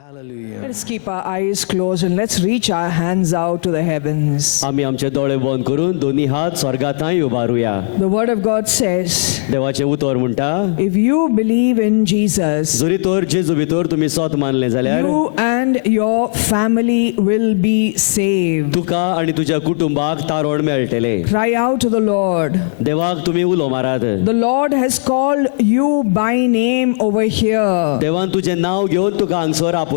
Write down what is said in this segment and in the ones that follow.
Hallelujah. Let's keep our eyes closed and let's reach our hands out to the heavens. आम्ही आमचे डोळे बंद करून दोन्ही हात स्वर्गाताय उबारूया. The word of God says, देवाचे उतर म्हणटा, if you believe in Jesus, जरी तर जेजू भितर तुम्ही स्वत मानले जाल्यार you and your family will be saved. तुका आणि तुझ्या कुटुंबाक तारण मेळटले. Cry out to the Lord. देवाक तुम्ही उलो मारात. The Lord has called you by name over here. देवान तुझे नाव घेऊन तुका हांगसर आपयला.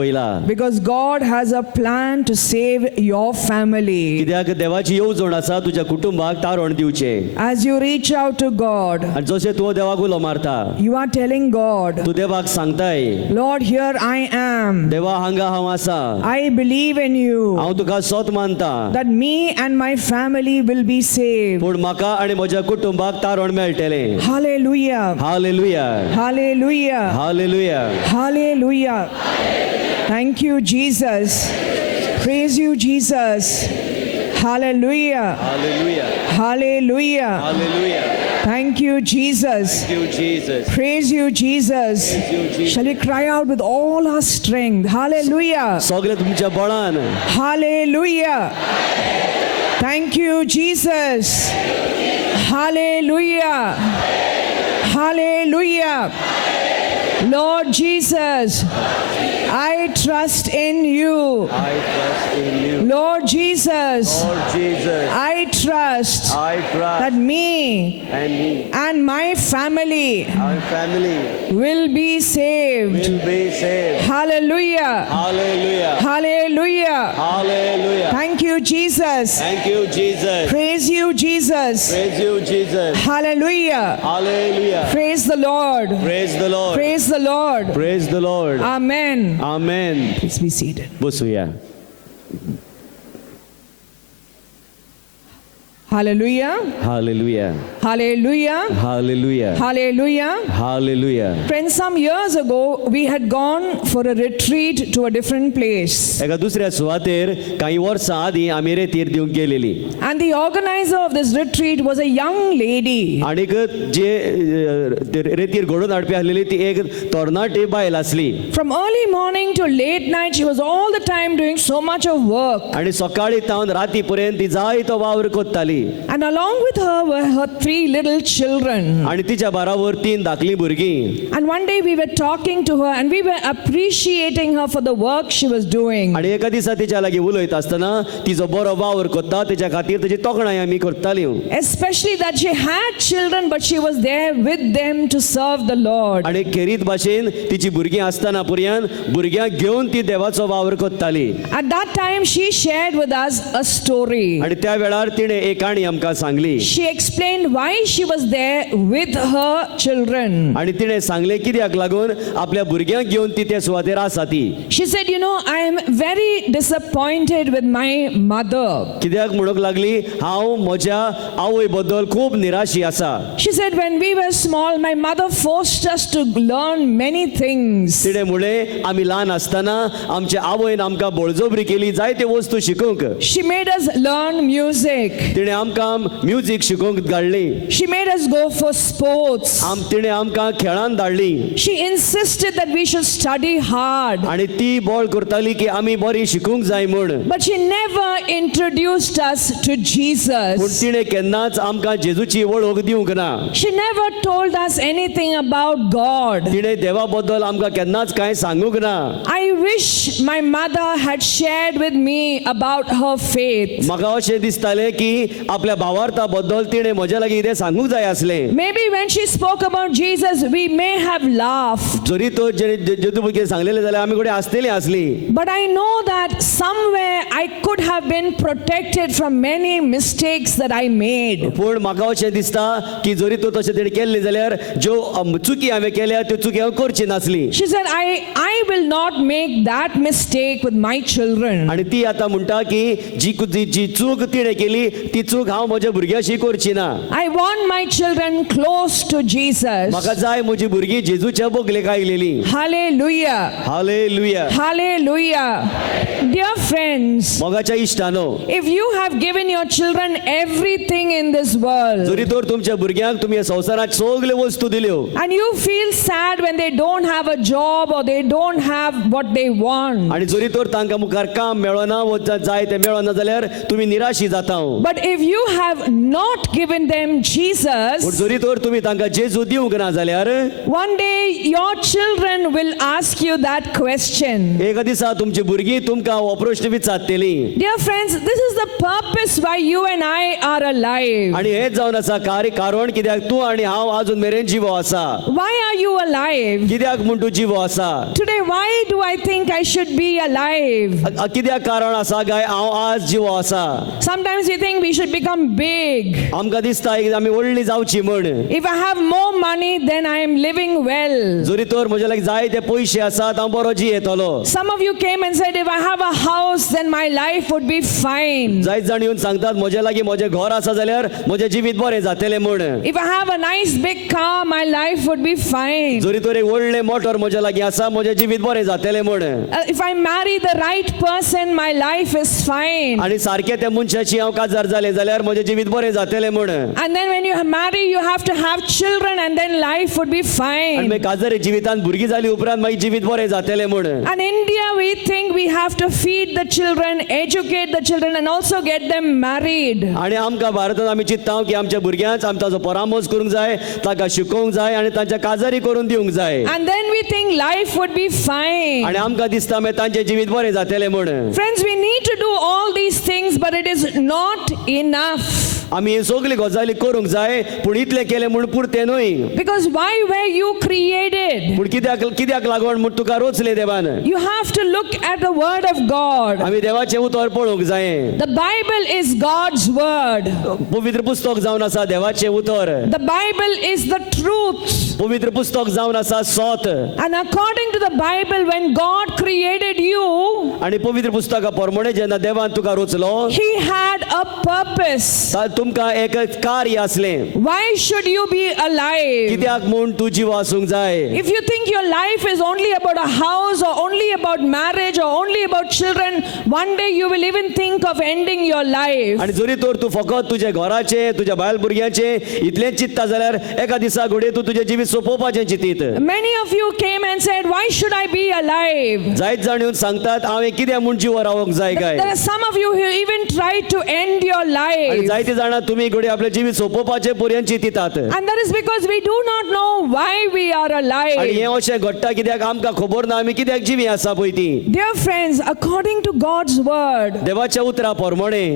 Because God has a plan to save your family. कित्याक देवाची येवजण आसा तुझ्या कुटुंबाक तारण दिवचे. As you reach out to God, आणि जशे तूं देवाक उलो मारता, you are telling God, तू देवाक सांगताय, Lord, here I am. देवा हांगा हांव आसा. I believe in you हांव तुका स्वत मानता. that me and my family will be saved. पूण म्हाका आणि म्हज्या कुटुंबाक तारण मेळटले. Hallelujah. Hallelujah. Hallelujah. Hallelujah. Hallelujah. Thank you, Jesus. Praise you, Jesus. Hallelujah. Hallelujah. Hallelujah. Hallelujah. Thank you, Jesus. Thank you, Jesus. Praise you, Jesus. Praise you, Jesus. Shall we cry out with all our strength? Hallelujah. सगळे तुमच्या बळान. Hallelujah. Thank you, Jesus. Hallelujah. Hallelujah. Lord Jesus, I trust in you. I trust in you. Lord Jesus, Lord Jesus, I trust I trust that me and me, and my family our family will be saved. will be saved. Hallelujah. Hallelujah. Hallelujah. Hallelujah. Thank you, Jesus. Thank you, Jesus. Praise you, Jesus. Praise you, Jesus. Hallelujah. Hallelujah. Praise the Lord. Praise the Lord. Praise the Lord. Praise the Lord. Amen. Amen. Please be seated. बसूया. Hallelujah. Hallelujah. Hallelujah. Hallelujah. Hallelujah. Hallelujah. Friends, some years ago, we had gone for a retreat to a different place. एका दुसऱ्या सुवातेर काही वर्सां आदीं आमी रेतीर दिवंक गेलेली. And the organizer of this retreat was a young lady. आनीक जे रेतीर घडोवन हाडपी आसलेली ती एक तरणाटी बायल आसली. From early morning to late night, she was all the time doing so much of work. आनी सकाळी तावन राती पर्यंत ती जायतो वावर कोत्ताली. And along with her were her 3 little children. आनी तिच्या बाराबर 3 धाकलीं भुरगीं. And one day we were talking to her and we were appreciating her for the work she was doing. आनी एका दिसा तिच्या लागीं उलयता आसतना तिजो बरो वावर कोत्ता तेच्या खातीर तेजी तोखणाय आमी करतालीं. Especially that she had children but she was there with them to serve the Lord. आनी खेरीत भाशेन तिची भुरगीं आसतना पुरयान भुरग्यांक घेवन ती देवाचो वावर कोत्ताली. At that time she shared with us a story. आनी त्या वेळार तिणें एक काणी आमकां Sangli. She explained why she was there with her children. आनी तिणें सांगलें कित्याक लागून आपल्या भुरग्यांक घेवन ती त्या सुवातेर आसा ती. She said, you know, I am very disappointed with my mother. कित्याक म्हणूंक लागली हांव म्हज्या आवय बद्दल खूब निराशी आसा. She said, when we were small, my mother forced us to learn many things. तिणें म्हणलें आमी ल्हान आसतना आमच्या आवयन आमकां बळजबरी केली जायत्यो वस्तू शिकूंक. She made us learn music. तिणें आमकां म्युजीक शिकूंक धाडली. She made us go for sports. तिणें आमकां खेळांत धाडली. She insisted that we should study hard. आनी ती बोळ करताली की आमी बरी शिकूंक जाय म्हूण. But she never introduced us to पूण Jesus. तिणें केन्नाच आमकां जेजूची वळख दिवंक ना. She never told us anything about God. तिणें देवा बद्दल आमकां केन्नाच कांय सांगूंक ना. I wish my mother had shared with me about her faith. म्हाका अशें दिसतालें की आपल्या भावार्था बद्दल तिणें म्हज्या लागीं कितें सांगूंक जाय आसलें. Maybe when she spoke about Jesus, we may have laughed. जरी तो जेजू कितें सांगलेलें जाल्यार आमी कडेन आसतलीं आसली. But I know that somewhere I could have been protected from many mistakes that I made. पूण म्हाका अशें दिसता की जरी तो तशें तेणी केल्ली जाल्यार ज्यो चुकी हांवें केल्या त्यो चुकी हांव करची नासली. She said, I will not make that mistake with my children. आनी ती आतां म्हणटा की जी चूक तिणें केली ती चूक हांव म्हज्या भुरग्याशी करची ना. I want my children close to Jesus. म्हाका जाय म्हजी भुरगीं जेजूच्या बोगलेक आयलेली. Hallelujah. Hallelujah. Hallelujah. Dear friends, मोगाच्या इश्टानो, if you have given your children everything in this world जरी तर तुमच्या भुरग्यांक तुम्ही संवसारात सगल्यो वस्तू दिल्यो and you feel sad when they don't have a job or they don't have what they want, आणि जरी तर तांकां मुखार काम मेळना व जाय ते मेळना जाल्यार तुम्ही निराशी जाता. but if you have not given them पूण Jesus, जरी तर तुम्ही तांकां जेजू दिवंक ना जाल्यार one day your children will ask you that question. एक दिसा तुमची भुरगीं तुमकां हो प्रश्न विचारतली. Dear friends, this is the purpose why you and I are alive. आणि हेच जावन आसा कारण कित्याक तूं आनी हांव आजून मेरेन जिवो आसा. Why are you alive? कित्याक म्हूण तूं जिवो आसा. Today, why do I think I should be alive? कित्याक कारण आसा काय हांव आज जिवो आसा. Sometimes we think we should become big. आमकां दिसता एक आमी व्हडली जावची म्हण. If I have more money, then I am living well. जरी तर म्हजे लागीं जाय ते पयशे आसात हांव बरो जियेतलो. Some of you came and said, if I have a house, then my life would be fine. जायत जाण येवन सांगतात म्हजे लागीं म्हजें घर आसा जाल्यार म्हजें जिवीत बरें जातलें म्हण. If I have a nice big car, my life would be fine. जरी तर एक व्हडलें मोटर म्हजे लागीं आसा म्हजें जिवीत बरें जातलें म्हण. If I marry the right person, my life is fine. आनी सारकें त्या मनशाची हांव काजार जालें जाल्यार म्हजें जिवीत बरें जातलें म्हण. And then when you marry, you have to have children, and then life would be आनी fine. मागीर काजार जिवितांत भुरगीं जालीं उपरांत मागीर जिवीत बरें जातलें म्हण. And India, we think we have to feed the children, educate the children, and also get them married. आनी आमकां भारतांत आमी चिंत्ता की आमच्या भुरग्यांक आमी ताचो परामोस करूंक जाय, ताका शिकोवंक जाय आनी तांच्या काजारी करून दिवंक जाय. And then we think life would be fine. आनी आमकां दिसता मागीर तांचें जिवीत बरें जातलें म्हण. Friends, we need to do all these things, but it is not enough. आमी हे सगळी गजाली करूंक जाय पूण इतलें केलें म्हूण पुरतें न्हय. Because why were you created? पूण कित्याक लागून म्हूण तुका रोचलें देवान. You have to look at the Word of God. आमी देवाचें उतर पळोवंक जाय. The Bible is God's Word. पवित्र पुस्तक जावन आसा देवाचें उतर. The Bible is the truth. पवित्र पुस्तक जावन आसा सोत. And according to the Bible, when God created you, आनी पवित्र पुस्तका प्रमाणे जेन्ना देवान तुका रोचलो He had a purpose. तुमकां एक कार्य आसलें. Why should you be alive? कित्याक म्हूण तूं जिवो आसूंक जाय. If you think your life is only about a house or only about marriage or only about children, one day you will even think of ending your life. आनी जरी तर तूं फकत तुज्या घराचें तुज्या बायल भुरग्यांचें इतलेंच चिंत्ता जाल्यार एका दिसा घडये तूं तुजें जिवीत सोंपोवपाचें चिंतीत. Many of you came and said, why should I be alive? जायत जाण येवन सांगतात हांवें कित्याक म्हूण जिवो रावोंक जाय काय. There are some of you who even tried to end your आनी life. जायती जाणां तुमी घडये आपलें जिवीत सोंपोवपाचें पर्यंत चिंतितात. And that is because we do not know why we are आनी alive. हें अशें घडटा कित्याक आमकां खबर ना आमी कित्याक जिवी आसा पळय ती. Dear friends, according to God's word, देवाच्या उतरा प्रमाणे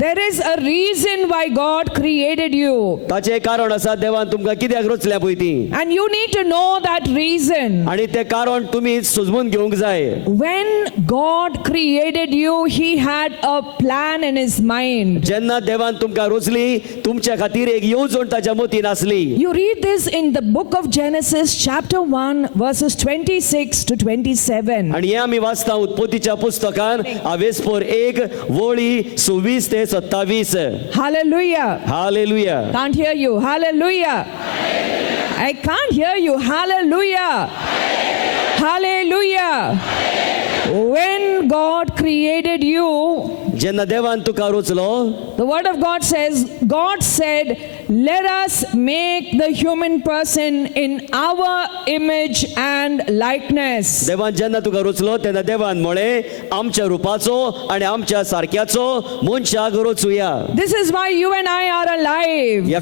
there is a reason why God created you. ताचें कारण आसा देवान तुमकां कित्याक रचल्या पळय ती. And you need to know that reason. आनी तें कारण तुमी सुजमून घेवंक जाय. When God created you, He had a plan in His mind. जेन्ना देवान तुमकां रचली तुमच्या खातीर एक येवजण ताच्या मतीन आसली. You read this in the book of Genesis, chapter 1, verses 26 to 27. आनी हें आमी वाचता उत्पत्तीच्या पुस्तकान आवेसपर 1 वळी 26 ते 27. Hallelujah. Hallelujah. Can't hear you. Hallelujah. I can't hear you. Hallelujah. Hallelujah. When God created you, जेन्ना देवान तुका रचलो the word of God says, God said, let us make the human person in our image and likeness. देवान जेन्ना तुका रचलो तेन्ना देवान म्हळें आमच्या रुपाचो आनी आमच्या सारक्याचो मनशाक रचुया. This is why you and I are alive.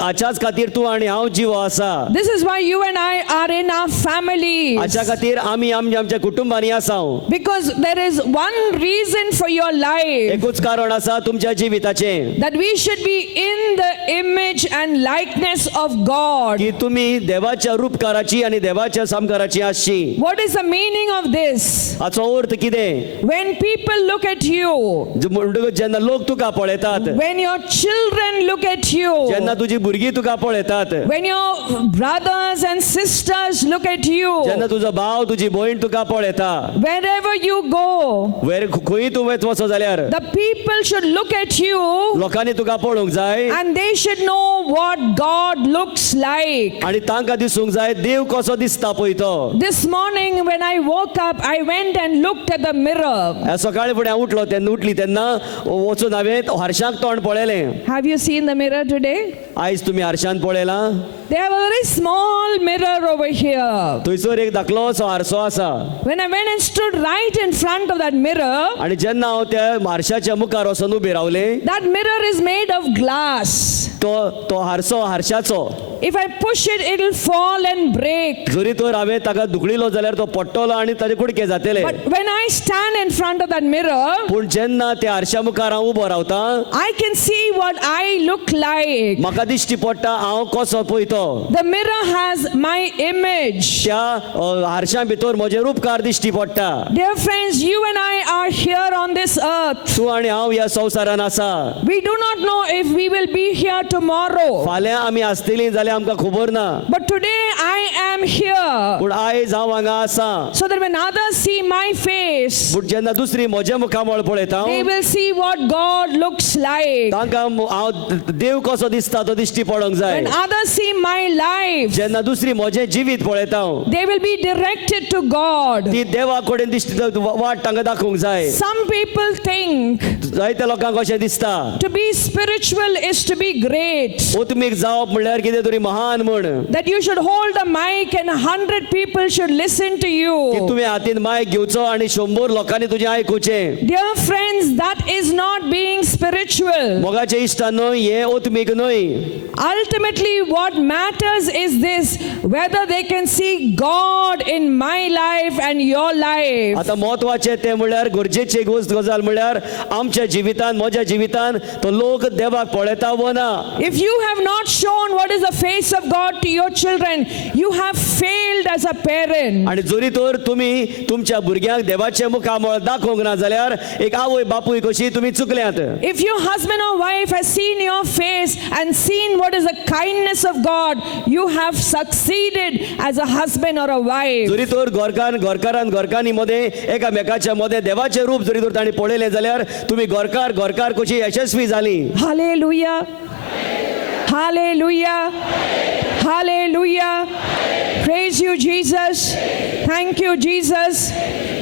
हाच्याच खातीर तूं आनी हांव जिवो आसा. This is why you and I are in our families. हाच्या खातीर आमी आमच्या कुटुंबांनी आसा. Because there is one reason for your life. एकूच कारण आसा तुमच्या जिविताचें. That we should be in the image and likeness of God. की तुमी देवाच्या रूपकाराची आनी देवाच्या सामकाराची आसची. What is the meaning of this? हाचो अर्थ कितें? When people look at you, म्हणटकूच जेन्ना लोक तुका पळयतात, when your children look at you, जेन्ना तुजी भुरगीं तुका पळयतात, when your brothers and sisters look at you, जेन्ना तुजो भाव तुजी भयण तुका पळयता, wherever you go, खंय तूं वचो जाल्यार the people should look at you लोकांनी तुका पळोवंक जाय and they should know what God looks like. आनी तांकां दिसूंक जाय देव कसो दिसता पळय तो. This morning when I woke up, I went and looked at the mirror. सकाळी फुडें हांव उठली तेन्ना वचून हांवें हारशाक तोंड पळयलें. Have you seen the mirror today? आयज तुमी हारशान पळयलां? They have a very small mirror over here. थंयसर एक धाकलोसो हारसो आसा. When I went and stood right in front of that mirror, आनी जेन्ना हांव त्या हारशाच्या मुखार वचून उबें रावलें, that mirror is made of glass. तो हारसो हारशाचो. If I push it, it'll fall and break. जरी तर हांवें ताका दुखलिलो जाल्यार तो पडटलो आनी ताजे कुडके जातले. But when I stand in front of that mirror, पूण जेन्ना त्या हारशा मुखार हांव उबो रावतां, I can see what I look like. म्हाका दिश्टी पडटा हांव कसो पळयतो. The mirror has my image. त्या हारशा भितर म्हजें रूपकार दिश्टी पडटा. Dear friends, you and I are here on this earth. तूं आनी हांव ह्या संवसारान आसा. We do not know if we will be here tomorrow. फाल्यां आमी आसतलीं जाल्यार आमकां खबर ना. But today I am here. पूण आयज हांव हांगा आसा. So that when others see my face, पूण जेन्ना दुसरी म्हजें मुखामळ पळयता they will see what God looks like. तांकां हांव देव कसो दिसता तो दिश्टी पडोंक जाय. When others see my life, जेन्ना दुसरी म्हजें जिवीत पळयता they will be directed to God. ती देवा कडेन दिश्टी वाट तांकां दाखोवंक जाय. Some people think जायत्या लोकांक अशें दिसता to be spiritual is to be great. ओतमीक जावप म्हणल्यार कितें तरी महान म्हण. That you should hold a mic and 100 people should listen to की you. तुवें हातीन मायक घेवचो आनी 100 लोकांनी तुजें आयकुचें. Dear friends, that is not being spiritual. मोगाचें इश्टान न्हय, हें ओतमीक न्हय. Ultimately, what matters is this, whether they can see God in my life and your life. आतां महत्वाचें तें म्हणल्यार गरजेची गजाल म्हणल्यार आमच्या जिवितान म्हज्या जिवितान तो लोक देवाक पळयता वा ना. If you have not shown what is the face of God to your children, you have failed as a parent. आनी जरी तर तुमी तुमच्या भुरग्यांक देवाचें मुखामळ दाखोवंक ना जाल्यार एक आवय बापूय कशी तुमी चुकल्यात. If your husband or wife has seen your face and seen what is the kindness of God, you have succeeded as a husband or a wife. जरी तर घरकारांनी मध्ये एकामेकाच्या मध्ये देवाचें रूप जरी तर तांणी पळयलें जाल्यार तुमी घरकार कशी यशस्वी जाली. Hallelujah. Hallelujah. Hallelujah. Praise you, Jesus. Thank you, Jesus.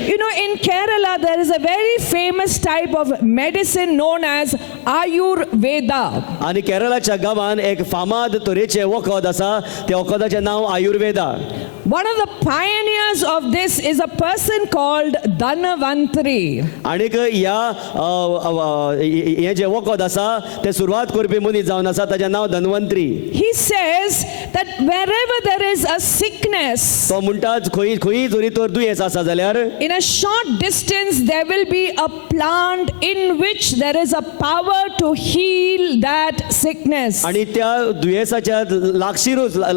You know, in Kerala, there is a very famous type of medicine known as Ayurveda. आनी केरळाच्या गांवांत एक फामाद तरेचें वखद आसा. त्या वखदाचें नांव Ayurveda. One of the pioneers of this is a person called Dhanvantari. आनीक ह्या हें जें वखद आसा तें सुरवात करपी मनीस जावन आसा ताचें नांव Dhanvantari. He says that wherever there is a sickness, तो म्हणटा खंय जरी तर दुयेंस आसा जाल्यार in a short distance there will be a plant in which there is a power to heal that sickness. आनी त्या दुयेंसाच्या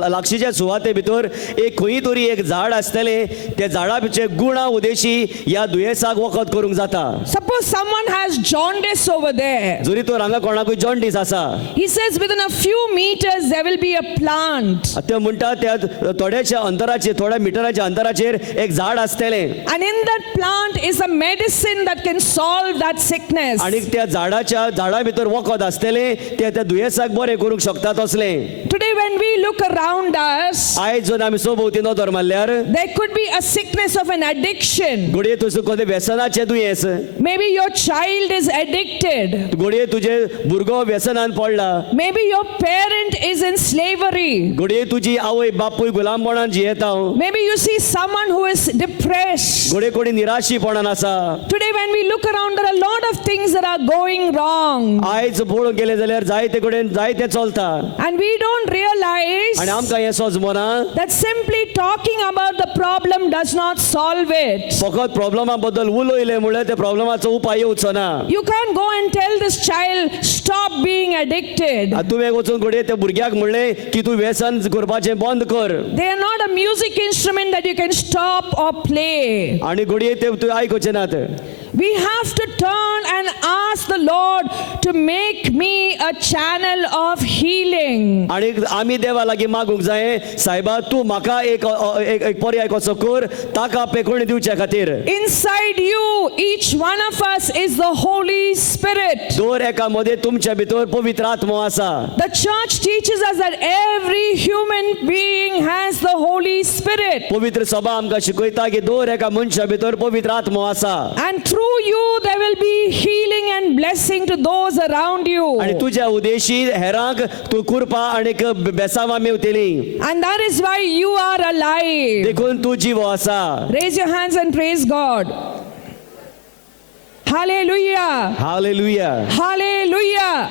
लागशीच्या सुवाते भितर एक खंय तरी एक झाड आसतलें. त्या झाडाचे गुणा उदेशी ह्या दुयेंसाक वखद करूंक जाता. Suppose someone has jaundice over there. जरी तर हांगा कोणाकूय जॉन्डिस आसा, He says within a few meters there will be a plant. ते म्हणटा त्या थोड्या मिटराच्या अंतराचेर एक झाड आसतलें. And in that plant is a medicine that can solve that sickness. आनी त्या झाडा भितर वखद आसतलें त्या दुयेंसाक बरें करूंक शकता तसलें. Today when we look around us, आयज जर आमी सोभोवती नदर मारल्यार there could be a sickness of an addiction. घडये तुजो कोणतें व्यसनाचें दुयेंस, Maybe your child is addicted. घडये तुजे भुरगो व्यसनान पडला, Maybe your parent is in slavery. घडये तुजी आवय बापूय गुलामपणान जियेता, Maybe you see someone who is depressed. घडये कोणी निराशीपणान आसा. Today when we look around, there are a lot of things that are going wrong. आयज पळोवंक गेले जाल्यार जायते कडेन जायते चलता And we don't realize आनी आमकां हें सजमना that simply talking about the problem does not solve it. फकत प्रॉब्लमा बद्दल उलयलें म्हणल्यार त्या प्रॉब्लमाचो उपाय येवचो ना. You can't go and tell this child, stop being addicted. तुवें वचून घडये त्या भुरग्याक म्हणलें की तूं व्यसन करपाचें बंद कर. They are not a music instrument that you can stop or play. आनी घडये ते तूं आयकुचें नात. We have to turn and ask the Lord to make me a channel of healing. आणि आमी देवा लागीं मागूंक जाय, सायबा तूं म्हाका एक पर्याय कसो कर ताका पेखोवणी दिवचे खातीर. Inside you, each one of us is the Holy Spirit. दर एका मदें तुमच्या भितर पवित्र आत्मो आसा. The church teaches us that every human being has the Holy Spirit. पवित्र सभा आमकां शिकयता की दर एका मनशा भितर पवित्र आत्मो आसा. And through you there will be healing and blessing to those around you. आणि तुझ्या उद्देशी हेरांक तूं कृपा आणि बेसावां मेवतली. And that is why you are alive. देखून तूं जिवो आसा. Raise your hands and praise God. Hallelujah. Hallelujah. Hallelujah.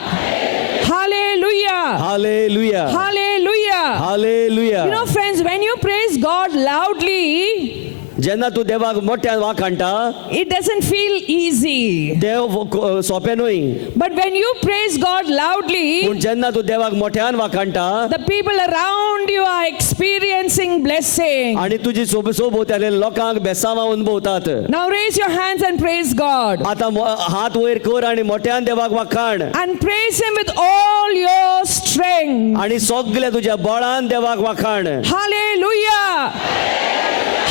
Hallelujah. Hallelujah. Hallelujah. Hallelujah. You know, friends, when you praise God loudly, जेन्ना तूं देवाक मोठ्यान वाखाणटा, it doesn't feel easy. देव सोंपें न्हय. But when you praise God loudly, पूण जेन्ना तूं देवाक मोठ्यान वाखाणटा the people around you are experiencing blessing. आनी तुजी सोबतल्या लोकांक बेसावां अनुभवतात. Now raise your hands and praise God. आतां हात वयर कर आनी मोठ्यान देवाक वाखाण. And praise Him with all your strength. आनी सगळ्या तुज्या बळान देवाक वाखाण. Hallelujah.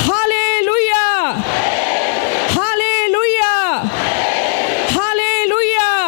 Hallelujah. Hallelujah. Hallelujah.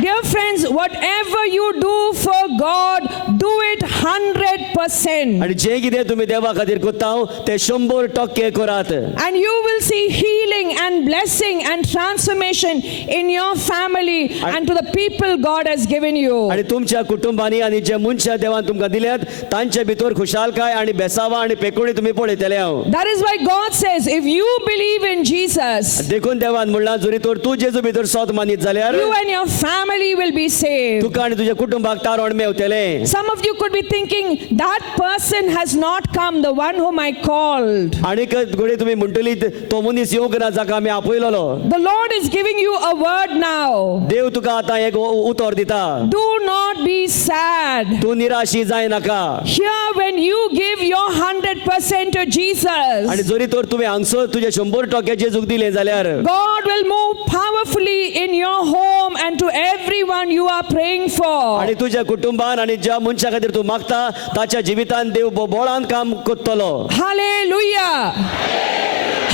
Dear friends, whatever you do for God, do it 100%. आनी जें कितें तुमी देवा खातीर कोत्ताव तें 100% करात. And you will see healing and blessing and transformation in your family and to the people God has given you. आनी तुमच्या कुटुंबांनी आनी जे मनशां देवान तुमकां दिल्यात तांचे भितर खुशालकाय आनी बेसावां आनी पेकोवणी तुमी पळयतले हांव. That is why God says, if you believe in Jesus, देखून देवान म्हणलां जरी तर तूं जेजू भितर सोत मानीत जाल्यार you and your family will be saved. तुका आनी तुज्या कुटुंबाक तारण मेवतलें. Some of you could be thinking, that person has not come, the one whom I called. आनी घडये तुमी म्हणटली तो मनीस येवंक ना जाका आमी आपयलोलो. The Lord is giving you a word now. देव तुका आतां एक उतर दिता. Do not be sad. तूं निराशी जाय नाका. Here, when you give your 100% to आनी Jesus, जरी तर तुवें हांगसर तुजें 100% जेजूक दिलें जाल्यार God will move powerfully in your home and to everyone you are praying for. आनी तुज्या कुटुंबान आनी ज्या मनशा खातीर तूं मागता ताच्या जिवितान देव बोळान काम कोत्तलो. Hallelujah.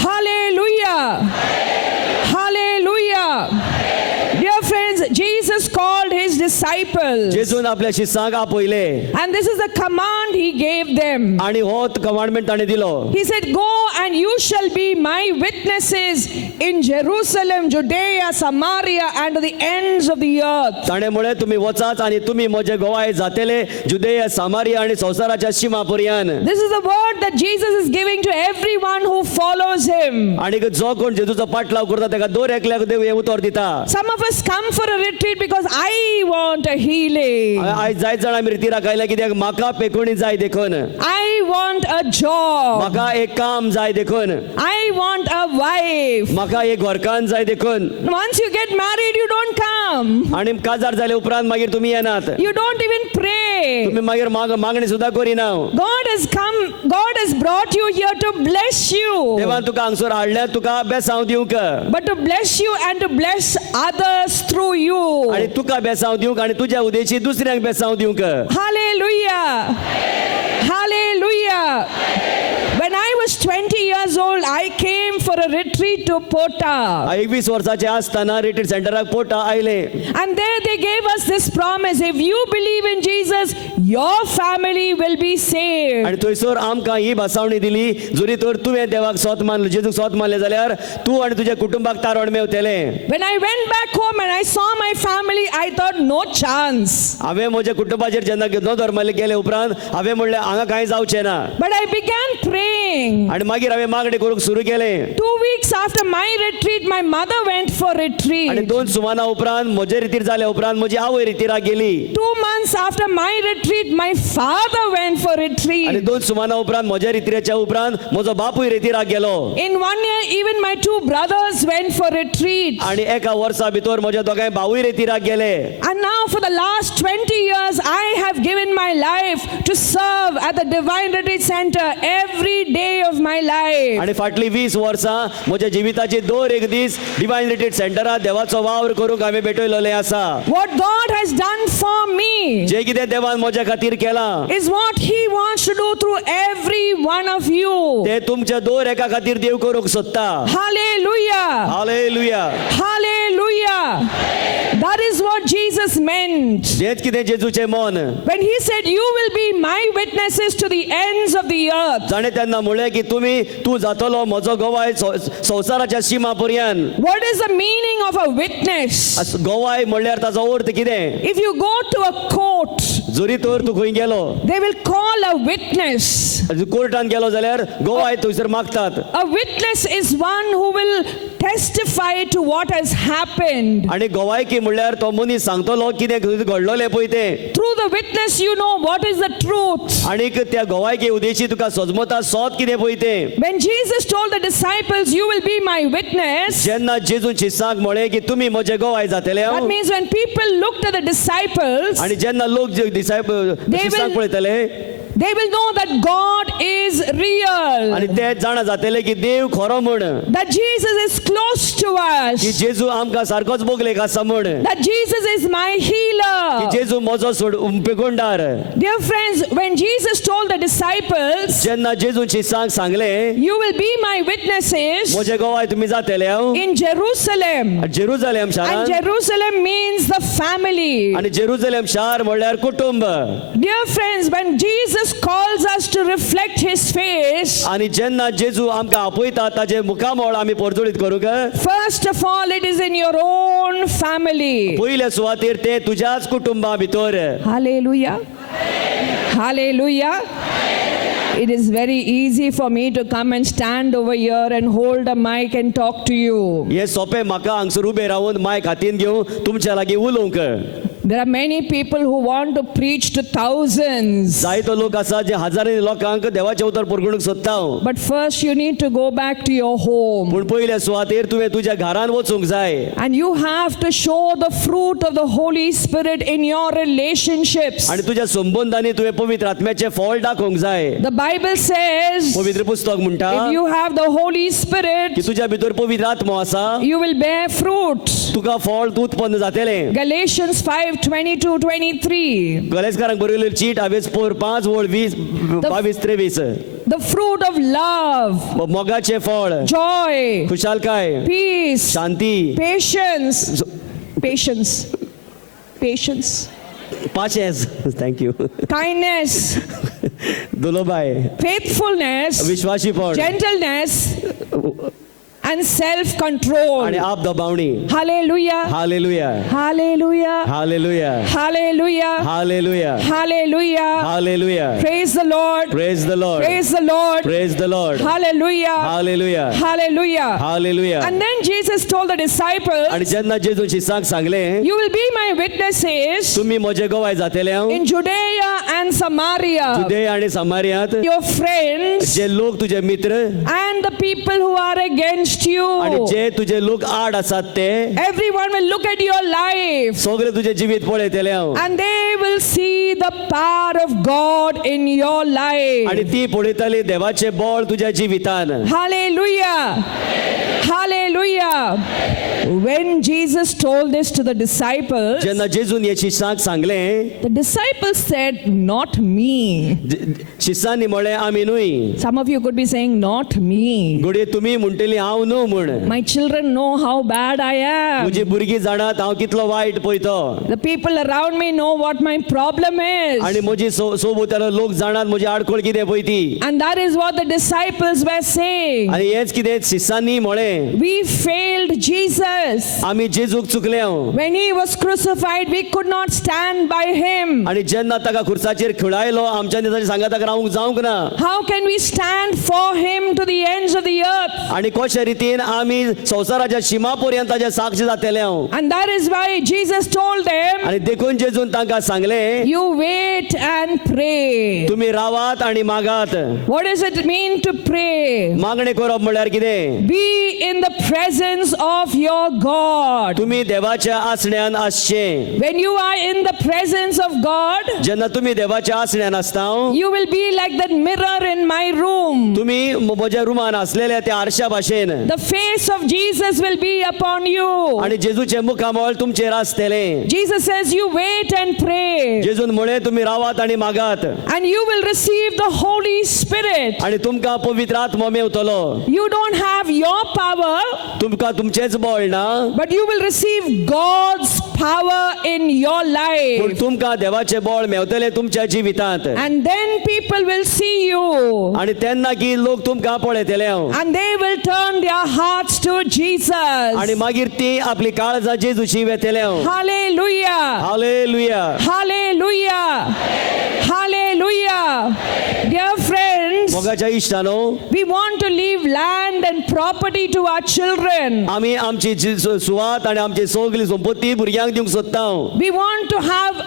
Hallelujah. Hallelujah. Dear friends, Jesus called his disciples, जेजून आपल्या शिष्यांक आपयले and this is the command he gave them. आनी हो कमांडमेंट ताणें दिलो. He said, go and you shall be my witnesses in Jerusalem, Judea, Samaria, and to the ends of the earth. ताणें म्हळें तुमी वचात आनी तुमी म्हजे गोवाय जातले जुदेया सामारिया आनी संवसाराच्या सीमा पर्यंत. This is the word that Jesus is giving to everyone who follows him. आनी जो कोण जेजूचो पाटलाव करता ताका दर एकल्याक देव हें उतर दिता. Some of us come for a retreat because I want a healing. आयज जायत जाण आमी रितीराक आयल्या कित्याक म्हाका पेकोवणी जाय देखून. I want a job. म्हाका एक काम जाय देखून. I want a wife. म्हाका एक घरकान जाय देखून. Once you get married, you don't come. आनी काजार जाले उपरांत मागीर तुमी येनात. You don't even pray. तुमी मागीर मागणी सुद्दां करिना. God has come, God has brought you here to bless you. देवान तुका हांगसर हाडल्या तुका बेसांव दिवंक. But to bless you and to bless others through you. आनी तुका बेसांव दिवंक आनी तुज्या उदेशी दुसऱ्यांक बेसांव दिवंक. Hallelujah. Hallelujah. When I was 20 years old, I came for a retreat to Pota. 21 वर्साचे आसतना रिट्रीट सेंटराक पोटा आयले. And there they gave us this promise, if you believe in Jesus, your family will be saved. आनी थंयसर आमकां ही भासावणी दिली जरी तर तुवें देवाक सोत मानले जेजूक सोत मानले जाल्यार तूं आनी तुज्या कुटुंबाक तारण मेवतलें. When I went back home and I saw my family, I thought, no chance. हांवें म्हज्या कुटुंबाचेर जेन्ना नदर मारले गेले उपरांत हांवें म्हणलें हांगा कांय जावचें ना. But I began praying. आनी मागीर हांवें मागणी करूंक सुरू केलें. 2 weeks after my retreat, my mother went for आनी retreat. 2 सुमाना उपरांत म्हजे रितीर जाले उपरांत म्हजी आवय रितीराक गेली. 2 months after my retreat, my father went for आनी retreat. 2 सुमाना उपरांत म्हज्या रितीराच्या उपरांत म्हजो बापूय रितीराक गेलो. In 1 year, even my 2 brothers went for retreat. आनी एका वर्सा भितर म्हजे दोगांय भावूय रितीराक गेले. And now for the last 20 years, I have given my life to serve at the Divine Retreat Center every day of my life. आनी फाटली 20 वर्सां म्हज्या जिविताची दर एक दीस डिवाइन रिट्रीट सेंटरात देवाचो वावर करूंक आमी भेटयलोले आसा. What God has done for me जे कितें देवान म्हज्या खातीर केलां is what He wants to do through every one of you. ते तुमच्या दर एका खातीर देव करूंक सोदता. Hallelujah. Hallelujah. Hallelujah. That is what Jesus meant जेच कितें जेजूचें मन. when He said, "You will be my witnesses to the ends of the earth." ताणें तेन्ना म्हणलें की तूं जातलो म्हजो गोवाय संवसाराच्या सीमा पर्यंत. What is the meaning of a witness? गोवाय म्हणल्यार ताचो अर्थ कितें. If you go to a court, जोरी तर तूं खंय गेलो they will call a witness. कोर्टान गेलो जाल्यार गोवाय थंयसर मागतात. A witness is one who will testify to what has happened. आनी गोवायकी म्हणल्यार तो मनीस सांगतलो कितें घडलोलें पळय तें. Through the witness, you know what is the truth. आनीक त्या गोवायके उदेशी तुका सजमता सोद कितें पळय तें. When Jesus told the disciples, "You will be my witness," जेन्ना जेजून शिसांक म्हळें की तुमी म्हजे गोवाय जातले that means when people looked at the disciples, आनी जेन्ना लोक शिसांक पळयतले they will know that God is real, आनी ते जाणा जातले की देव खरो म्हण. that Jesus is close to की us, जेजू आमकां सारकोच बोगलेक आसा म्हण. that Jesus is my की healer. जेजू म्हजो पेगोंडार. Dear friends, when Jesus told the disciples, जेन्ना जेजून शिसांक सांगलें "You will be my witnesses," म्हजे गोवाय तुमी जातले हांव in Jerusalem, जेरुजालेम and शारांत. Jerusalem means the family. आनी जेरुजालेम शार म्हणल्यार कुटुंब. Dear friends, when Jesus calls us to reflect His face, आनी जेन्ना जेजू आमकां आपयता ताजे मुखामोळ आमी परजोडीत करूंक. first of all, it is in your own family. पयले सुवातेर ते तुज्याच कुटुंबा भितर. Hallelujah. Hallelujah. It is very easy for me to come and stand over here and hold a mic and talk to you. हे सोपे म्हाका हांगसर ube Ravan मायक हातीन घेवन तुमच्या लागीं उलोवंक. There are many people who want to preach to thousands. जायतो लोक आसा जे हजारांनी लोकांक देवाचें उतर परगणूक सोदता. But first you need to go back to your home. पूण पयले सुवातेर तुवें तुज्या घरान वचूंक जाय. And you have to show the fruit of the Holy Spirit in your relationships. आनी तुज्या संबंधांनी तुवें पवित्र आत्म्याचें फळ दाखोवंक जाय. The Bible says, पवित्र पुस्तक म्हणटा if you have the Holy Spirit, की तुज्या भितर पवित्र आत्मो आसा you will bear fruit. तुका फळ तूं उत्पन्न जातलें. Galatians 5:22-23. गलेसकारांक बरयलेली चीट हांवें 5 वळ 22-23. The fruit of love, मोगाचें फळ, joy, खुशालकाय, peace, शांती, patience, पाशेंस, थँक्यू, kindness, दुलोबाय, faithfulness, विश्वासी फळ gentleness, and self-control. आणि आप दबावणी. Hallelujah. Hallelujah. Hallelujah. Hallelujah. Hallelujah. Hallelujah. Hallelujah. Hallelujah. Praise the Lord. Praise the Lord. Praise the Lord. Praise the Lord. Hallelujah. Hallelujah. Hallelujah. Hallelujah. And then Jesus told the disciples, आणि जेन्ना जेजून शिसांक सांगलें "You will be my witnesses तुम्ही म्हजे गोवाय जातले हांव in Judea and Samaria, जुदे आणि समारियांत. your friends जे लोक तुझे मित्र and the people who are against आणि you. जे तुझे लोक आड आसात ते Everyone will look at your life सगळे तुझे जिवीत पळयतले हांव. and they will see the power of God in your life." आणि ती पळयतली देवाचे बळ तुझ्या जिवितान. Hallelujah. Hallelujah. When Jesus told this to the disciples, जेन्ना जेजून हे शिसांक सांगलें the disciples said, "Not me." शिसांनी म्हळें आमी न्हय. Some of you could be saying, "Not me. घडये तुम्ही म्हणटली हांव न्हू म्हण. My children know how bad I am. तुझी भुरगीं जाणात हांव कितलो वायट पळयतो. The people around me know what my problem is." आणि म्हजी सोबतालो लोक जाणात म्हजी आडखळ कितें पळय ती. And that is what the disciples were saying. आणि हेच कितें शिसांनी म्हळें We failed Jesus. आमी जेजूक चुकले हांव. When he was crucified, we could not stand by him. आणि जेन्ना ताका खुर्साचेर खिळायलो आमच्या ताच्या सांगा ताका रावंक जावंक ना. How can we stand for him to the ends of the earth? आणि कशा रितीन आमी संवसाराच्या सीमा पर्यंत ताचे साक्ष जातले हांव. And that is why Jesus told them, आणि देखून जेजून तांकां सांगलें "You wait and pray." तुम्ही रावात आणि मागात. What does it mean to pray? मागणे करप म्हळ्यार कितें. Be in the presence of your God. तुम्ही देवाच्या आसण्यान आसचे. When you are in the presence of God, जेन्ना तुम्ही देवाच्या आसण्यान आसता you will be like that mirror in my room. तुम्ही म्हज्या रुमान असलेल्या त्या आरशा भाशेन The face of Jesus will be upon you. आणि जेजूचे मुखामळ तुमचेर आसतले. Jesus says, you wait and pray, जेजून म्हणे तुम्ही रावात आणि मागात and you will receive the Holy Spirit. आणि तुमकां पवित्र आत्मो मेवतलो. You don't have your power, तुमकां तुमचेच बळ ना, but you will receive God's power in your पूण life. तुमकां देवाचे बळ मेवतले तुमच्या जिवितांत. And then people will see you, आणि तेन्ना की लोक तुमकां पळयतले. and they will turn their hearts to आणि Jesus. मागीर ती आपली काळजां जेजूची वेतले. Hallelujah. Hallelujah. Hallelujah. Hallelujah. Dear friends, मोगाच्या इश्टानो, we want to leave land and property to our children. आमी आमची सुवात आणि आमची सगळी संपत्ती भुरग्यांक दिवंक सोदता. We want to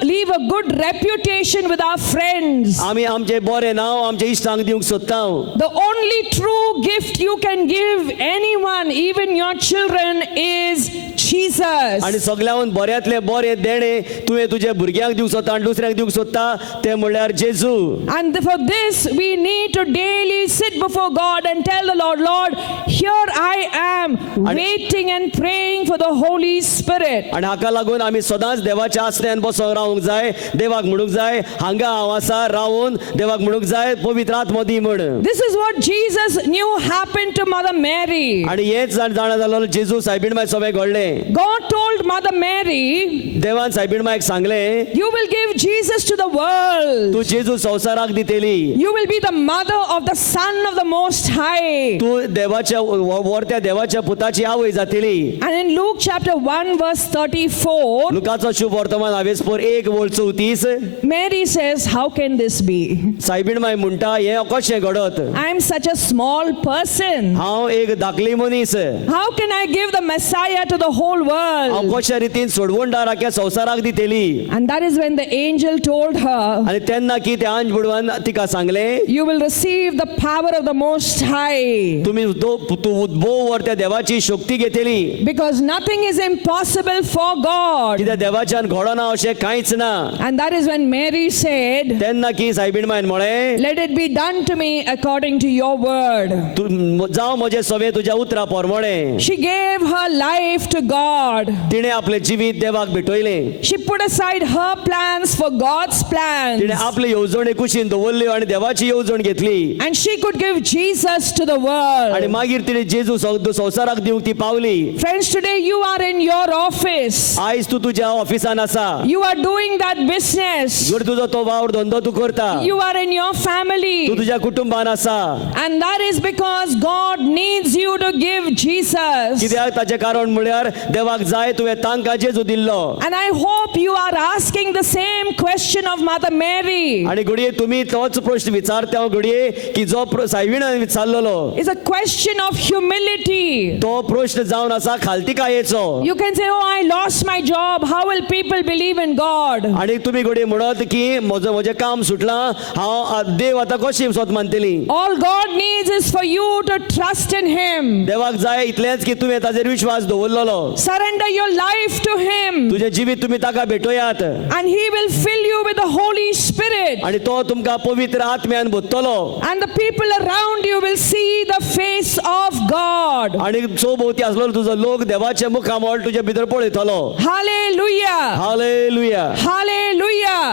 leave a good reputation with our friends. आमी आमचे बरें नांव आमच्या इश्टांक दिवंक सोदता. The only true gift you can give anyone, even your children, is Jesus. आणि सगळ्याहून बऱ्यांतले बरें देणे तुवें तुझ्या भुरग्यांक दिवंक सोदता आनी दुसऱ्यांक दिवंक सोदता ते म्हणल्यार जेजू. And for this, we need to daily sit before God and tell the Lord, Lord, here I am, waiting and praying for the Holy Spirit. आणि हाका लागून आमी सदांच देवाच्या आसण्यान बसोन रावूंक जाय. देवाक म्हणूंक जाय, हांगा हांव आसा, रावून देवाक म्हणूंक जाय, पवित्र आत्मो दी म्हण. This is what Jesus knew happened to Mother Mary. आणि हेच जाणा जालो जेजू सायबीण माय सगळें घडलें. God told Mother Mary, देवान सायबीण मायक सांगलें, you will give Jesus to the world. तू जेजू संवसाराक दितेली. You will be the mother of the Son of the Most High. तू देवाच्या वर्त्या देवाच्या पुताची आवय जातली. And in Luke chapter 1 verse 34, लुकाचो शुभ वर्तमान हावेसपोर 1:34 Mary says, how can this be? सायबीण माय म्हणटा हें कशें घडत. I am such a small person. हांव एक धाकली मनीस. How can I give the Messiah to the whole हांव world? कशा रितीन सोडवणदार आख्या संवसाराक दितेली. And that is when the angel told her, आणि तेन्ना की ते आंज बुडवान तिका सांगलें, you will receive the power of the Most High. तुम्ही तू उद्भव वर्त्या देवाची शक्ती घेतली. Because nothing is impossible for God. कित्याक देवाच्यान घडना अशें कांयच ना. And that is when Mary said, तेन्ना की सायबीण मायन म्हळें, let it be done to me according to your word. तू जावं म्हजें सवें तुज्या उतरा पोरमोणें. She gave her life to God. तिणें आपलें जिवीत देवाक भेटयलें. She put aside her plans for God's plans. तिणें आपली येवजण कुशीन दवरल्यो आनी देवाची येवजण घेतली. And she could give Jesus to the आनी world. मागीर तिणें जेजू संवसाराक दिवंक ती पावली. Friends, today you are in your office. आयज तू तुज्या ऑफिसान आसा. You are doing that business. जर तुजो तो वावर धंदो तू करता. You are in your तू family. तुज्या कुटुंबान आसा. And that is because God needs you to give Jesus. कित्याक ताचें कारण म्हळ्यार देवाक जाय तुवें तांकां जेजू दिल्लो. And I hope you are asking the same question of Mother Mary. आनी घडये तुमी तोच प्रश्न विचारता हांव घडये की जो सायबीणान विचारलेलो It's a question of humility. तो प्रश्न जावन आसा खालतिकायेचो. You can say, oh, I lost my job. How will people believe in God? आनी तुमी घडये म्हणत की म्हजें काम सुटलां, हांव देव आतां कशी स्वत मानतली. All God needs is for you to trust in Him. देवाक जाय इतलेंच की तुवें ताजेर विश्वास दवरलेलो. Surrender your life to Him. तुजें जिवीत तुमी ताका भेटोयात. And He will fill you with the Holy Spirit. आनी तो तुमकां पवित्र आत्म्यान भरतलो. And the people around you will see the face of God. आनी सोभोवती आसलो तुजो लोक देवाचे मुखामळ तुजे भितर पळयतलो. Hallelujah. Hallelujah. Hallelujah.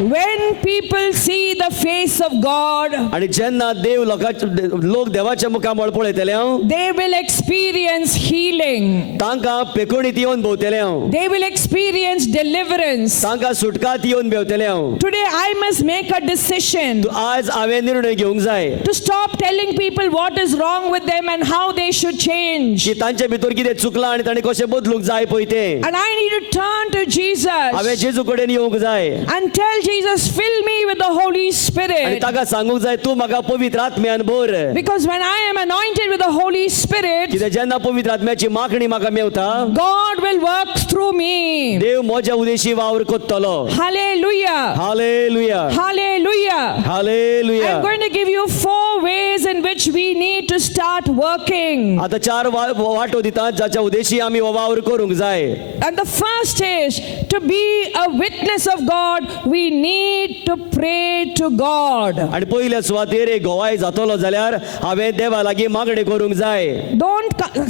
When people see the face of God, आनी जेन्ना देव लोक देवाचे मुखामळ पळयतले they will experience healing. तांकां पेकोणीत येवन भोंवतले. They will experience deliverance. तांकां सुटकात येवन भेवतले. Today I must make a decision आज हांवें निर्णय घेवंक जाय to stop telling people what is wrong with them and how they should change. की तांचे भितर कितें चुकलां आनी तांणी कशें बदलूंक जाय पळय तें. And I need to turn to हांवें Jesus जेजू कडेन येवंक जाय and tell Jesus, fill me with the Holy आनी Spirit. ताका सांगूंक जाय तूं म्हाका पवित्र आत्म्यान भर. Because when I am anointed with the Holy Spirit, कित्याक जेन्ना पवित्र आत्म्याची माखणी म्हाका Mewat, God will work through me. देव म्हज्या उदेशी वावर कोत्तलो. Hallelujah. Hallelujah. Hallelujah. Hallelujah. I'm going to give you 4 ways in which we need to start working. आता 4 वाटो दितात जाच्या उद्देशी आमी हो वावर करूंक जाय. And the first is to be a witness of God, we need to pray to God. आणि पयल्या सुवातेर एक गोवाय जातलो जाल्यार हांवें देवा लागीं मागणी करूंक जाय.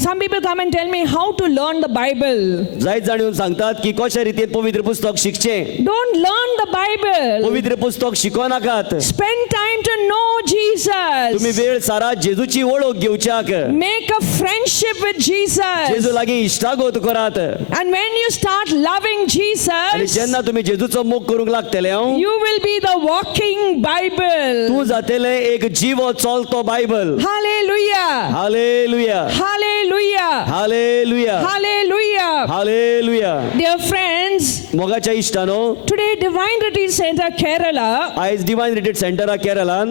Some people come and tell me how to learn the Bible. जायत जाण येवन सांगतात की कशा रितीन पवित्र पुस्तक शिकचें. Don't learn the Bible. पवित्र पुस्तक शिको नाकात. Spend time to know Jesus. तुम्ही वेळ सारा जेजूची वळख घेवच्याक. Make a friendship with Jesus. जेजू लागीं इश्टागोत करात. And when you start loving आणि Jesus, जेन्ना तुम्ही जेजूचो मोग करूंक लागतले you will be the walking Bible. तूं जातले एक जिवो चलतो Bible. Hallelujah. Hallelujah Hallelujah. Hallelujah Hallelujah. Hallelujah. Dear friends, मोगाच्या इश्टानो, today Divine Retreat Center Kerala आयज divine retreat centre uh केरळान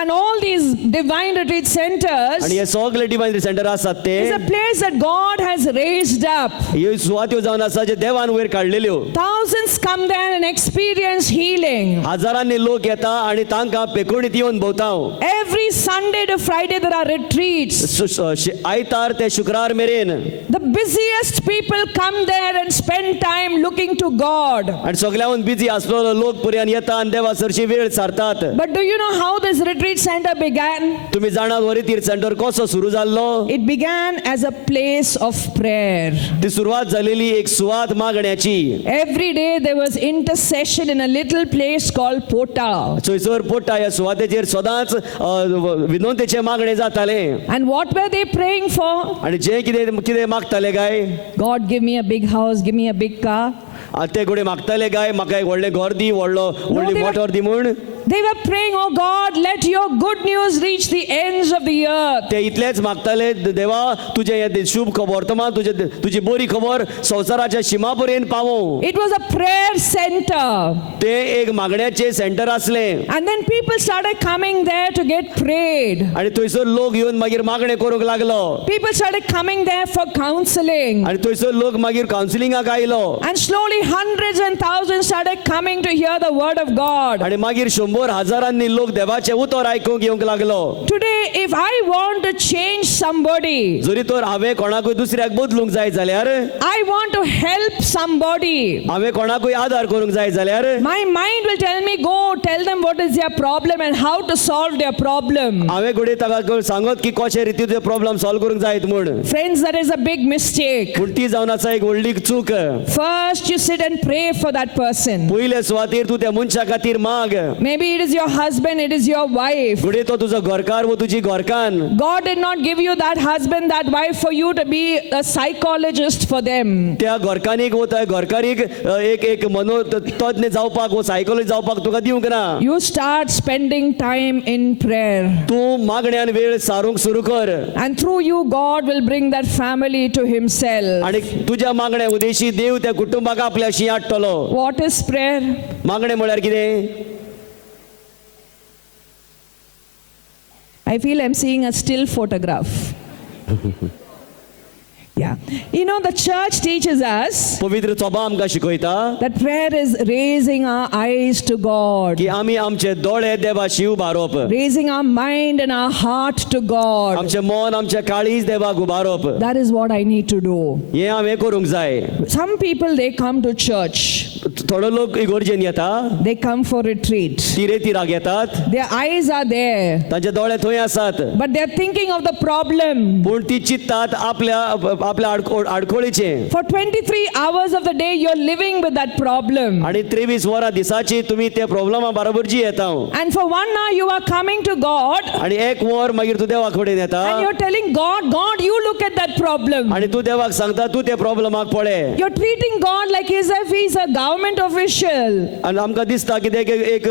and all these Divine Retreat Centers आणि हे सगळे डिवायन रिट्रीट सेंटर आसात ते is a place that God has raised up. ह्यो सुवात्यो जावन आसा जे देवान वयर काडलेल्यो. Thousands come there and experience healing. हजारांनी लोक येता आणि तांकां पेकोणीत येवन भोंवता. Every Sunday to Friday there are retreats. आयतार ते शुक्रार मेरेन The busiest people come there and spend time looking to God. आणि सगळ्याहून बिजी आसलेलो लोक पर्यंत येता आणि देवा सरशी वेळ सारतात. But do you know how this retreat center began? तुम्ही जाणात हो रिट्रीट सेंटर कसो सुरू जाल्लो? It began as a place of prayer. ती सुरुवात झालेली एक सुवात मागण्याची. Every day there was intercession in a little place called Pota. थंयसर पोटा ह्या सुवातेचेर सदांच विनोतेचे मागणे जाताले. And what were they praying for? आणि जे कितें कितें मागताले काय? God, give me a big house, give me a big car. ते घोडे मागताले काय म्हाका एक व्हडलें घर दी, व्हडली they were- मोटर दी म्हूण. They were praying, oh God, let your good news reach the ends of the earth. ते इतलेच मागताले, देवा तुझे हे शुभ वर्तमान तुझी बरी खबर संवसाराच्या शिमा पर्यंत पावो. It was a prayer center. ते एक मागण्याचे सेंटर आसले. And then people started coming there to get prayed. आणि थंयसर लोक येवन मागीर मागणे करूंक लागलो. People started coming there for counseling. आणि थंयसर लोक मागीर कावन्सिलिंगाक आयलो. And slowly hundreds and thousands started coming to hear the word of God. आणि मागीर 100,000 लोक देवाचे उतर आयकूंक येवंक लागलो. Today, if I want to change somebody, जरी तर हांवें कोणाकूय दुसऱ्याक बदलूंक जाय जाल्यार, I want to help somebody, हांवें कोणाकूय आदार करूंक जाय जाल्यार, my mind will tell me, go tell them what is their problem and how to solve their problem. हांवें घोडे ताका सांगत की कशे रितीन ते प्रॉब्लेम सॉल्व करूंक जायत म्हूण. Friends, that is a big mistake. पूण ती जावन आसा एक व्हडली चूक. First, you sit and pray for that person. पयले सुवातेर तूं त्या मनशा खातीर माग. Maybe it is your husband, it is your wife. घोडे तो तुजो घरकार वो तुजी घरकान. God did not give you that husband, that wife for you to be a psychologist for them. त्या घरकानीक वो त्या घरकारीक एक मनोतज्ञ जावपाक वो सायकोलॉजी जावपाक तुका दिवंक ना. You start spending time in prayer. तूं मागण्यान वेळ सारूंक सुरू कर. And through you, God will bring that family to Himself. आणि तुज्या मागण्या उद्देशी देव त्या कुटुंबाक आपल्याशी हाडटलो. What is prayer? मागणे म्हळ्यार कितें? I feel I'm seeing a still photograph. Yeah. You know, the church teaches us पवित्र सभा आमकां शिकयता that prayer is raising our eyes to God, की आमी आमचे दोळे देवाशी उबारप, raising our mind and our heart to God. आमचे मन आमचे काळीज देवाक उबारप. That is what I need to do. हे हांवें करूंक जाय. Some people, they come to church. थोडे लोक इगोर्जेन येता, They come for retreat. तिरेतीराक येतात, Their eyes are there, तांचे दोळे थंय आसात, but they're thinking of the problem. पूण ती चित्तात आपल्या आडखोळीचे. For 23 hours of the day, you're living with that problem. आणि 23 वरां दिसाची तुम्ही त्या प्रॉब्लेमा बरोबर जी येता. And for 1 hour, you are coming to God. आणि एक वर मागीर तूं देवा कडेन येता. And you're telling God, God, you look at that problem. आणि तूं देवाक सांगता तूं त्या प्रॉब्लेमाक पळय. You're treating God like as if He's a government official. आणि आमकां दिसता कितें एक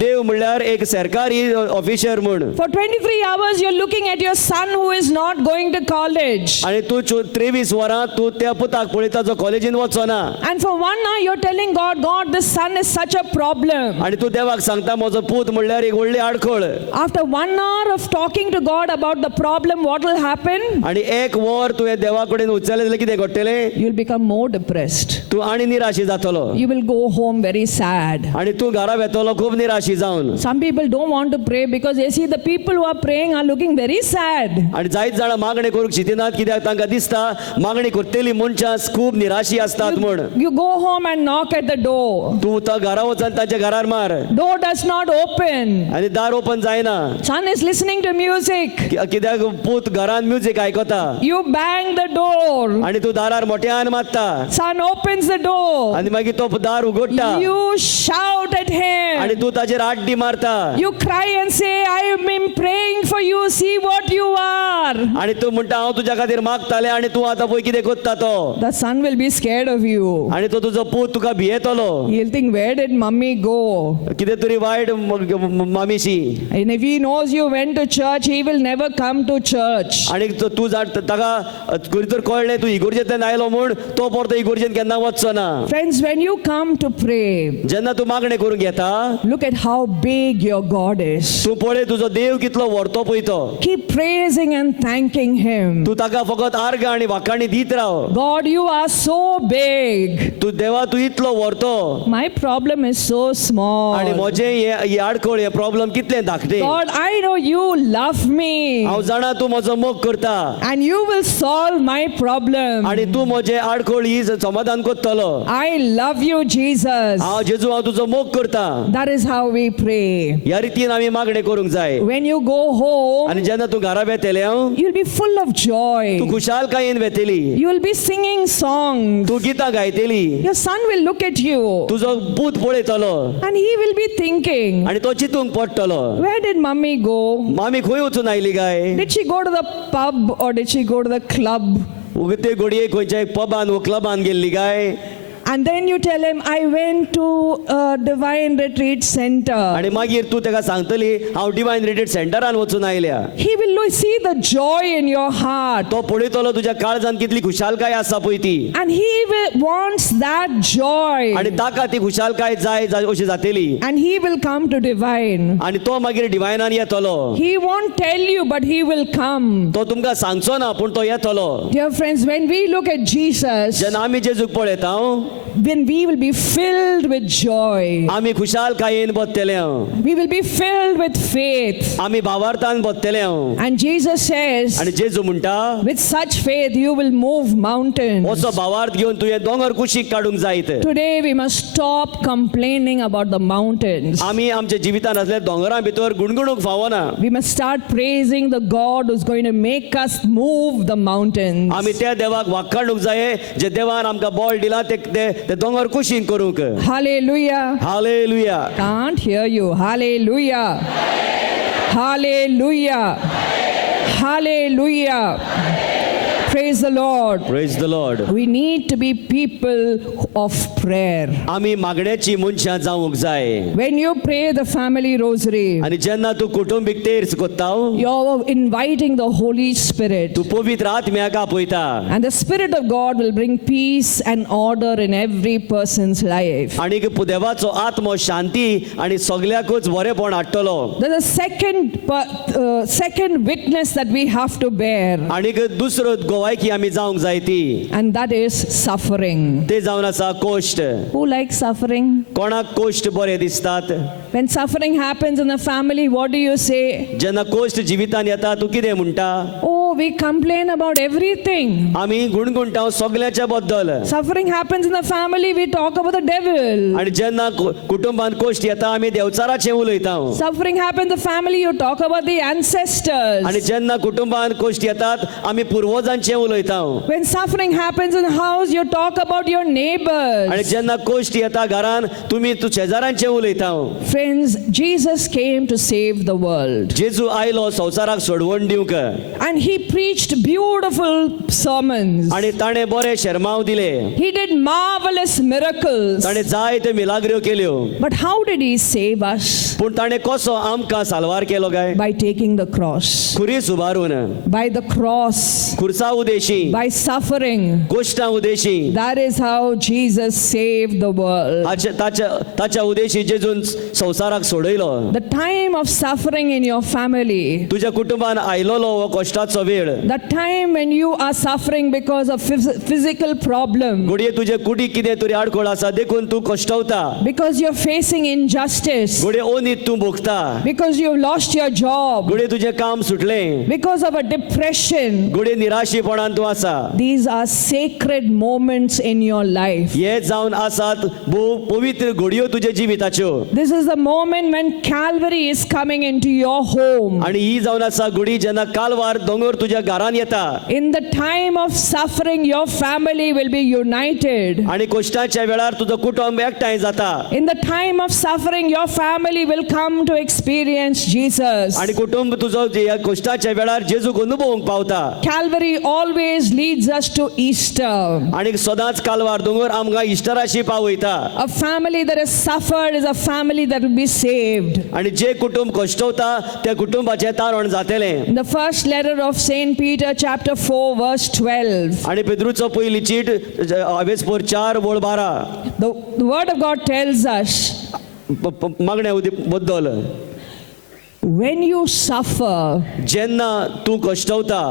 देव म्हणल्यार एक सरकारी ऑफिसर म्हूण. For 23 hours, you're looking at your son who is not going to college. आणि तूं 23 वरां तू त्या पुताक पळयता जो कॉलेजीन वचना And for 1 hour, you're telling God, God, this son is such a problem. आणि तू देवाक सांगता म्हजो पूत म्हणल्यार एक व्हडली आडखळ After 1 hour of talking to God about the problem, what will happen? आणि एक वर तुवें देवा कडेन उचललें जाल्यार कितें घडटलें You'll become more depressed. तू आनी निराशी जातलो You will go home very sad. आणि तू घरा वेतलो खूब निराशी जावन Some people don't want to pray because they see the people who are praying are looking very sad. आणि जायत जाणां मागणी करूंक चिंतिनात कित्याक तांकां दिसता मागणी करतली मनशां खूब निराशी असतात म्हूण You go home and knock at the door. तू तो घरा वचून तांच्या घरार मार Door does not open. आनी दार ओपन जायना Son is listening to music. कित्याक पूत घरान म्युजीक आयकता You bang the door. आणि तू दारार मोठ्यान मारता Son opens the door. आणि मागीर तो दार उगडटा You shout at आणि him. तू ताचेर आड्डी मारता You cry and say, I have been praying for you. See what you are. आणि तू म्हणटा हांव तुज्या खातीर मागतालें आणि तू आतां पळय कितें करता तो The son will be scared of you. आणि तो तुजो पूत तुका भियेतलो He'll think, where did mommy go? कितें तरी वायट मामीशी And if he knows you went to church, he will never come to church. आणि तू ताका खंय तर कळ्ळें तू इगोर्जेंतल्यान आयलो म्हूण तो परतो इगोर्जेंत केन्ना वचचो ना Friends, when you come to pray, जेन्ना तू मागणें करूंक येता look at how big your God is. तू पळय तुजो देव कितलो व्हरतो पळय तो Keep praising and thanking him. तू ताका फकत आर्गां आनी वाखाणी दीत Rao God, you are so big. तू देवा तू इतलो व्हरतो My problem is so आनी small. म्हजें हे आडखळ हे प्रॉब्लेम कितलें धाकटें God, I know you love me हांव जाणा तू म्हजो मोग करता and you will solve my problem. आनी तू म्हजें आडखळ ही समाधान करतलो I love you, Jesus. हांव जेजू हांव तुजो मोग करता That is how we pray. ह्या रितीन आमी मागणें करूंक जाय When you go home, आनी जेन्ना तू घरा वेतेलें you'll be full of joy. तू खुशालकायेन वेतेली You will be singing songs. तू गितां गायतेली Your son will look at you तुजो पूत पळयतलो and he will be thinking, आनी तो चिंतूंक पडटलो where did mommy go? मामी खंय वचून आयली काय Did she go to the pub or did she go to the club? उगते घडये खंयच्या पबान वो क्लबान गेल्ली काय And then you tell him, I went to a divine retreat center. आनी मागीर तू ताका सांगतली हांव डिवायन रिट्रीट सेंटरान वचून आयल्या He will see the joy in your heart. तो पळयतलो तुज्या काळजान कितली खुशालकाय आसा पळय ती And he wants that joy. आनी ताका ती खुशालकाय जाय अशी जातली And he will come to divine. आनी तो मागीर डिवायनान येतलो He won't tell you, but he will come. तो तुमकां सांगचो ना पूण तो येतलो Dear friends, when we look at Jesus, जेन्ना आमी जेजूक पळयता then we will be filled with joy. आमी खुशालकायेन बदतले We will be filled with faith. आमी भावार्थान बदतले And Jesus says, आनी जेजू म्हणटा with such faith, you will move mountains. असो भावार्थ घेवन तुवें दोंगर कुशीक काडूंक जायत Today, we must stop complaining about the mountains. आमी आमच्या जिवितान असल्या दोंगरां भितर गुणगुणूंक फावना We must start praising the God who's going to make us move the mountains. आमी त्या देवाक वाखाणूंक जाय जे देवान आमकां बॉल दिला ते दोंगर कुशीक करूंक Hallelujah. Hallelujah Can't hear you. Hallelujah. Hallelujah. Hallelujah. Praise the Lord. Praise the Lord We need to be people of prayer. आमी मागण्याची मनशां जावंक जाय When you pray the family rosary, आनी जेन्ना तू कुटुंबीक तेर्स कोत्ता you're inviting the Holy Spirit. तू पवित्र आत्म्याक आपयता And the Spirit of God will bring peace and order in every person's life. आनी देवाचो आत्मो शांती आनी सगल्याकूच बरेपण हाडटलो There's a second witness that we have to bear, आनीक दुसरो गोवायकी आमी जावंक जाय ती and that is suffering. ते जावन आसा कोश्ट Who likes suffering? कोणाक कोश्ट बरे दिसतात When suffering happens in the family, what do you say? जेन्ना कोश्ट जिवितान येता तू कितें म्हणटा Oh, we complain about everything. आमी गुणगुणटा सगल्याच्या बद्दल Suffering happens in the family, we talk about the devil. आनी जेन्ना कुटुंबान कोश्ट येता आमी देवचाराचें उलयता Suffering happens in the family, you talk about the ancestors. आनी जेन्ना कुटुंबान कोश्ट येतात आमी पुर्वजांचें उलयता When suffering happens in the house, you talk about your आनी neighbors. जेन्ना कोश्ट येता घरान तू शेजाऱ्यांचें उलयता Friends, Jesus came to save the world. जेजू आयलो संवसाराक सोडवण दिवंक And he preached beautiful sermons. आणि ताणे बरे शर्माव दिले, He did marvelous miracles. ताणे जायते मिलाग्र्यो केल्यो. But how did he save us? पूण ताणे कसो आमकां साल्वार केलो काय? By taking the cross. खुरीस उबारून, By the cross. खुर्सा Udeshi, By suffering. गोश्टां Udeshi. That is how Jesus saved the world. ताच्या उदेशी जेजून संवसाराक सोडयलो. The time of suffering in your family, तुझ्या कुटुंबान आयलोलो हो कश्टाचो वेळ, the time when you are suffering because of physical problem, घडये तुजे कुडी कितें तरी आडखळ आसा देखून तूं कश्टावता, because you're facing injustice, घडये ओनीत तूं भोगता, because you've lost your job, घडये तुजें काम सुटलें, because of a depression. घडये निराशीपणान तूं आसा. These are sacred moments in your life. हे जावन आसात भोव पवित्र घडयो तुजे जिविताच्यो. This is the moment when Calvary is coming into your home. आणि ही जावन आसा घडी जेन्ना कालवार दोंगर तुज्या घरान येता. In the time of suffering, your family will be united. आणि कश्टाच्या वेळार तुजो कुटुंब एकठांय जाता. In the time of suffering, your family will come to experience Jesus. आणि कुटुंब तुजो ह्या कश्टाच्या वेळार जेजूक अनुभवूंक पावता. Calvary always leads us to Easter. आणि सदांच कालवार दोंगर आमकां इश्टराशी पावयता. A family that has suffered is a family that will be saved. आणि जे कुटुंब कश्टवता त्या कुटुंबाचें तारण जातलें. In the first letter of Saint Peter, chapter 4, verse 12, आणि पेद्रूचो पयली cheat अवेस्पोर 4:12 the word of God tells us, मागण्या बद्दल, when you suffer, जेन्ना तूं कश्टवता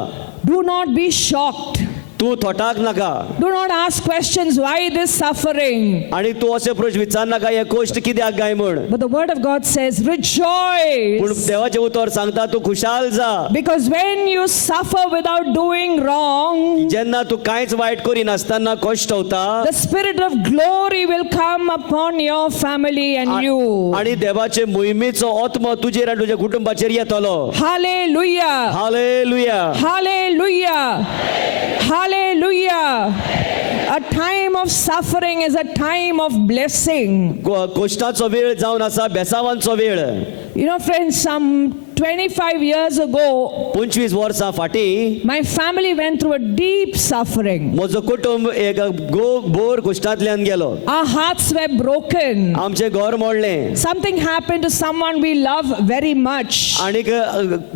do not be shocked. तूं थोटाक नाका. Do not ask questions, why this suffering? आणि तूं असे प्रश्न विचार नाका हे कश्ट कित्याक गाय म्हण. But the word of God says, पूण rejoice. देवाचें उतर सांगता तूं खुशाल जा. Because when you suffer without doing wrong, जेन्ना तूं कांयच वायट करी नासतना कश्टवता, the spirit of glory will come upon your family and you. आणि देवाचे मोहिमेचो आत्मा तुजेर आनी तुज्या कुटुंबाचेर येतलो. Hallelujah. Hallelujah. Hallelujah. Hallelujah. A time of suffering is a time of blessing. कश्टाचो वेळ जावन आसा बेसावांचो वेळ. You know, friends, some 25 years ago, 25 वर्सां फाटीं my family went through a deep suffering. म्हजो कुटुंब एक घोर कश्टांतल्यान गेलो. Our hearts were broken. आमचें घर मोडलें. Something happened to someone we love very much. आनीक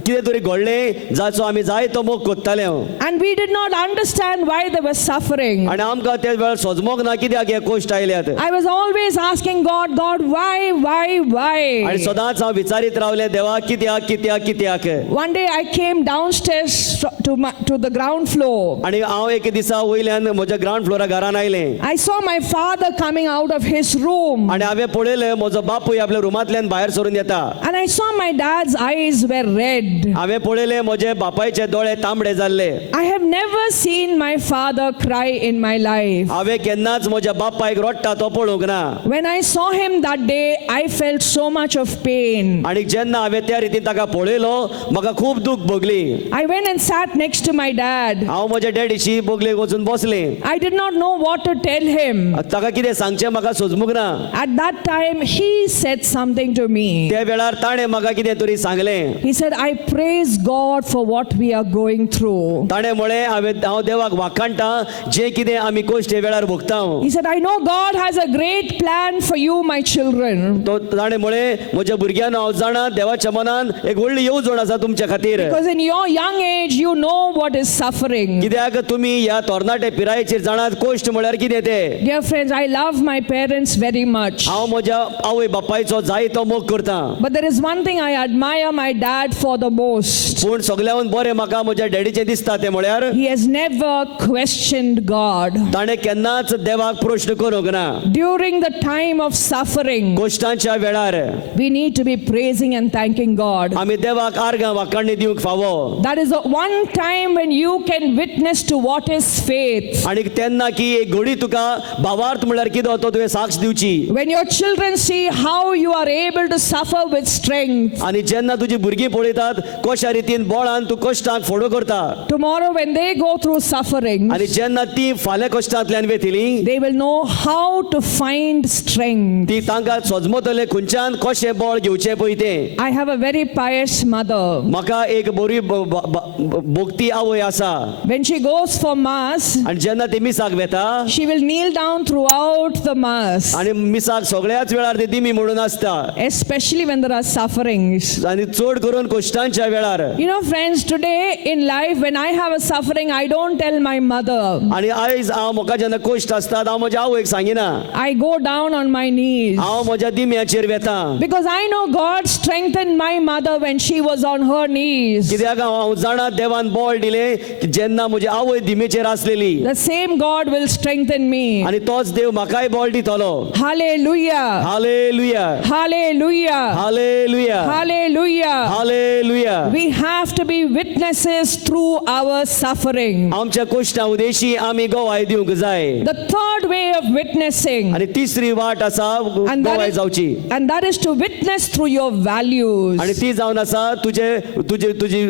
कितें तरी घडलें जाचो आमी जाय तो मोग कोत्ताले. And we did not understand why they were suffering. आनी आमकां ते वेळ सोजमोग ना कित्याक हे कश्ट आयल्यात. I was always asking God, why? आनी सदांच हांव विचारीत रावलें देवा कित्याक कित्याक कित्याक. One day I came downstairs to the ground floor. आनी हांव एक दिसा वयल्यान म्हज्या ग्रावंड फ्लोरा घरान आयलें. I saw my father coming out of his room. आनी हांवें पळयलें म्हजो बापूय आपल्या रुमांतल्यान भायर सरून येता. And I saw my dad's eyes were red. हांवें पळयलें म्हजे बापायचे दोळे तांबडे जाल्ले. I have never seen my father cry in my life. हांवें केन्नाच म्हज्या बापायक रडटा तो पळोवंक ना. When I saw him that day, I felt so much of pain. आनी जेन्ना हांवें त्या रितीन ताका पळयलो म्हाका खूब दूख भोगली. I went and sat next to my dad. हांव म्हज्या डॅडीशी बोगलेक वचून बसलें. I did not know what to tell him. ताका कितें सांगचें म्हाका सोजमूक ना. At that time, he said something to me. त्या वेळार ताणें म्हाका कितें तरी सांगलें. He said, I praise God for what we are going through. ताणें म्हळें हांव देवाक वाखाणटां जें कितें आमी कश्ट हे वेळार भोगता. He said, I know God has a great plan for you, my children. तो ताणें म्हळें म्हज्या भुरग्यांनो हांव जाणा देवाच्या मनान एक व्हडली येवजण आसा तुमच्या खातीर. Because in your young age, you know what is suffering. कित्याक तुमी ह्या तरणाटे पिरायेचेर जाणात कश्ट म्हळ्यार कितें तें. Dear friends, I love my parents very much. हांव म्हज्या आवय बापायचो जाय तो मोग करतां. But there is one thing I admire my dad for the most. पूण सगळ्यान बरें म्हाका म्हज्या डॅडीचें दिसता तें म्हळ्यार He has never questioned God. ताणें केन्नाच देवाक प्रश्न करूंक ना. During the time of suffering, कश्टांच्या वेळार we need to be praising and thanking God. आमी देवाक आर्गां वाखाणणी दिवंक फावो. That is the one time when you can witness to what is faith. आनी तेन्ना की एक घडी तुका भावार्थ म्हळ्यार कितें तो तुवें साक्ष दिवची. When your children see how you are able to suffer with strength. आनी जेन्ना तुजी भुरगीं पळयतात कशा रितीन बळान तूं कश्टांक फुडो करता. Tomorrow when they go through suffering, आनी जेन्ना ती फाल्यां कश्टांतल्यान वेतली they will know how to find strength. ती तांकां सोजमतले खंयच्यान कशें बळ घेवचें पळय तें. I have a very pious mother. म्हाका एक बरी भोगती आवय आसा When she goes for Mass, आनी जेन्ना ती मिसाक वेता she will kneel down throughout the Mass, आनी मिसाक सगळ्याच वेळार ती दिमी म्हणून आसता especially when there are sufferings. आनी चड करून कश्टांच्या वेळार. You know, friends, today in life, when I have a suffering, I don't tell my mother. आनी आयज हांव म्हाका जेन्ना कश्ट आसतात हांव म्हज्या आवयक सांगिना, I go down on my knees. हांव म्हज्या दिम्याचेर वेता. Because I know God strengthened my mother when she was on her knees. कित्याक हांव जाणा देवान बळ दिलें जेन्ना म्हजी आवय दिमेचेर आसलेली The same God will strengthen me. आनी तोच देव म्हाकाय बळ दितलो. Hallelujah. Hallelujah Hallelujah. Hallelujah Hallelujah. Hallelujah. We have to be witnesses through our suffering. आमच्या कश्टां उदेशी आमी गवाय दिवंक जाय. The third way of witnessing, आनी तिसरी वाट आसा and गवाय जावची that is to witness through your values. आनी ती जावन आसा तुजी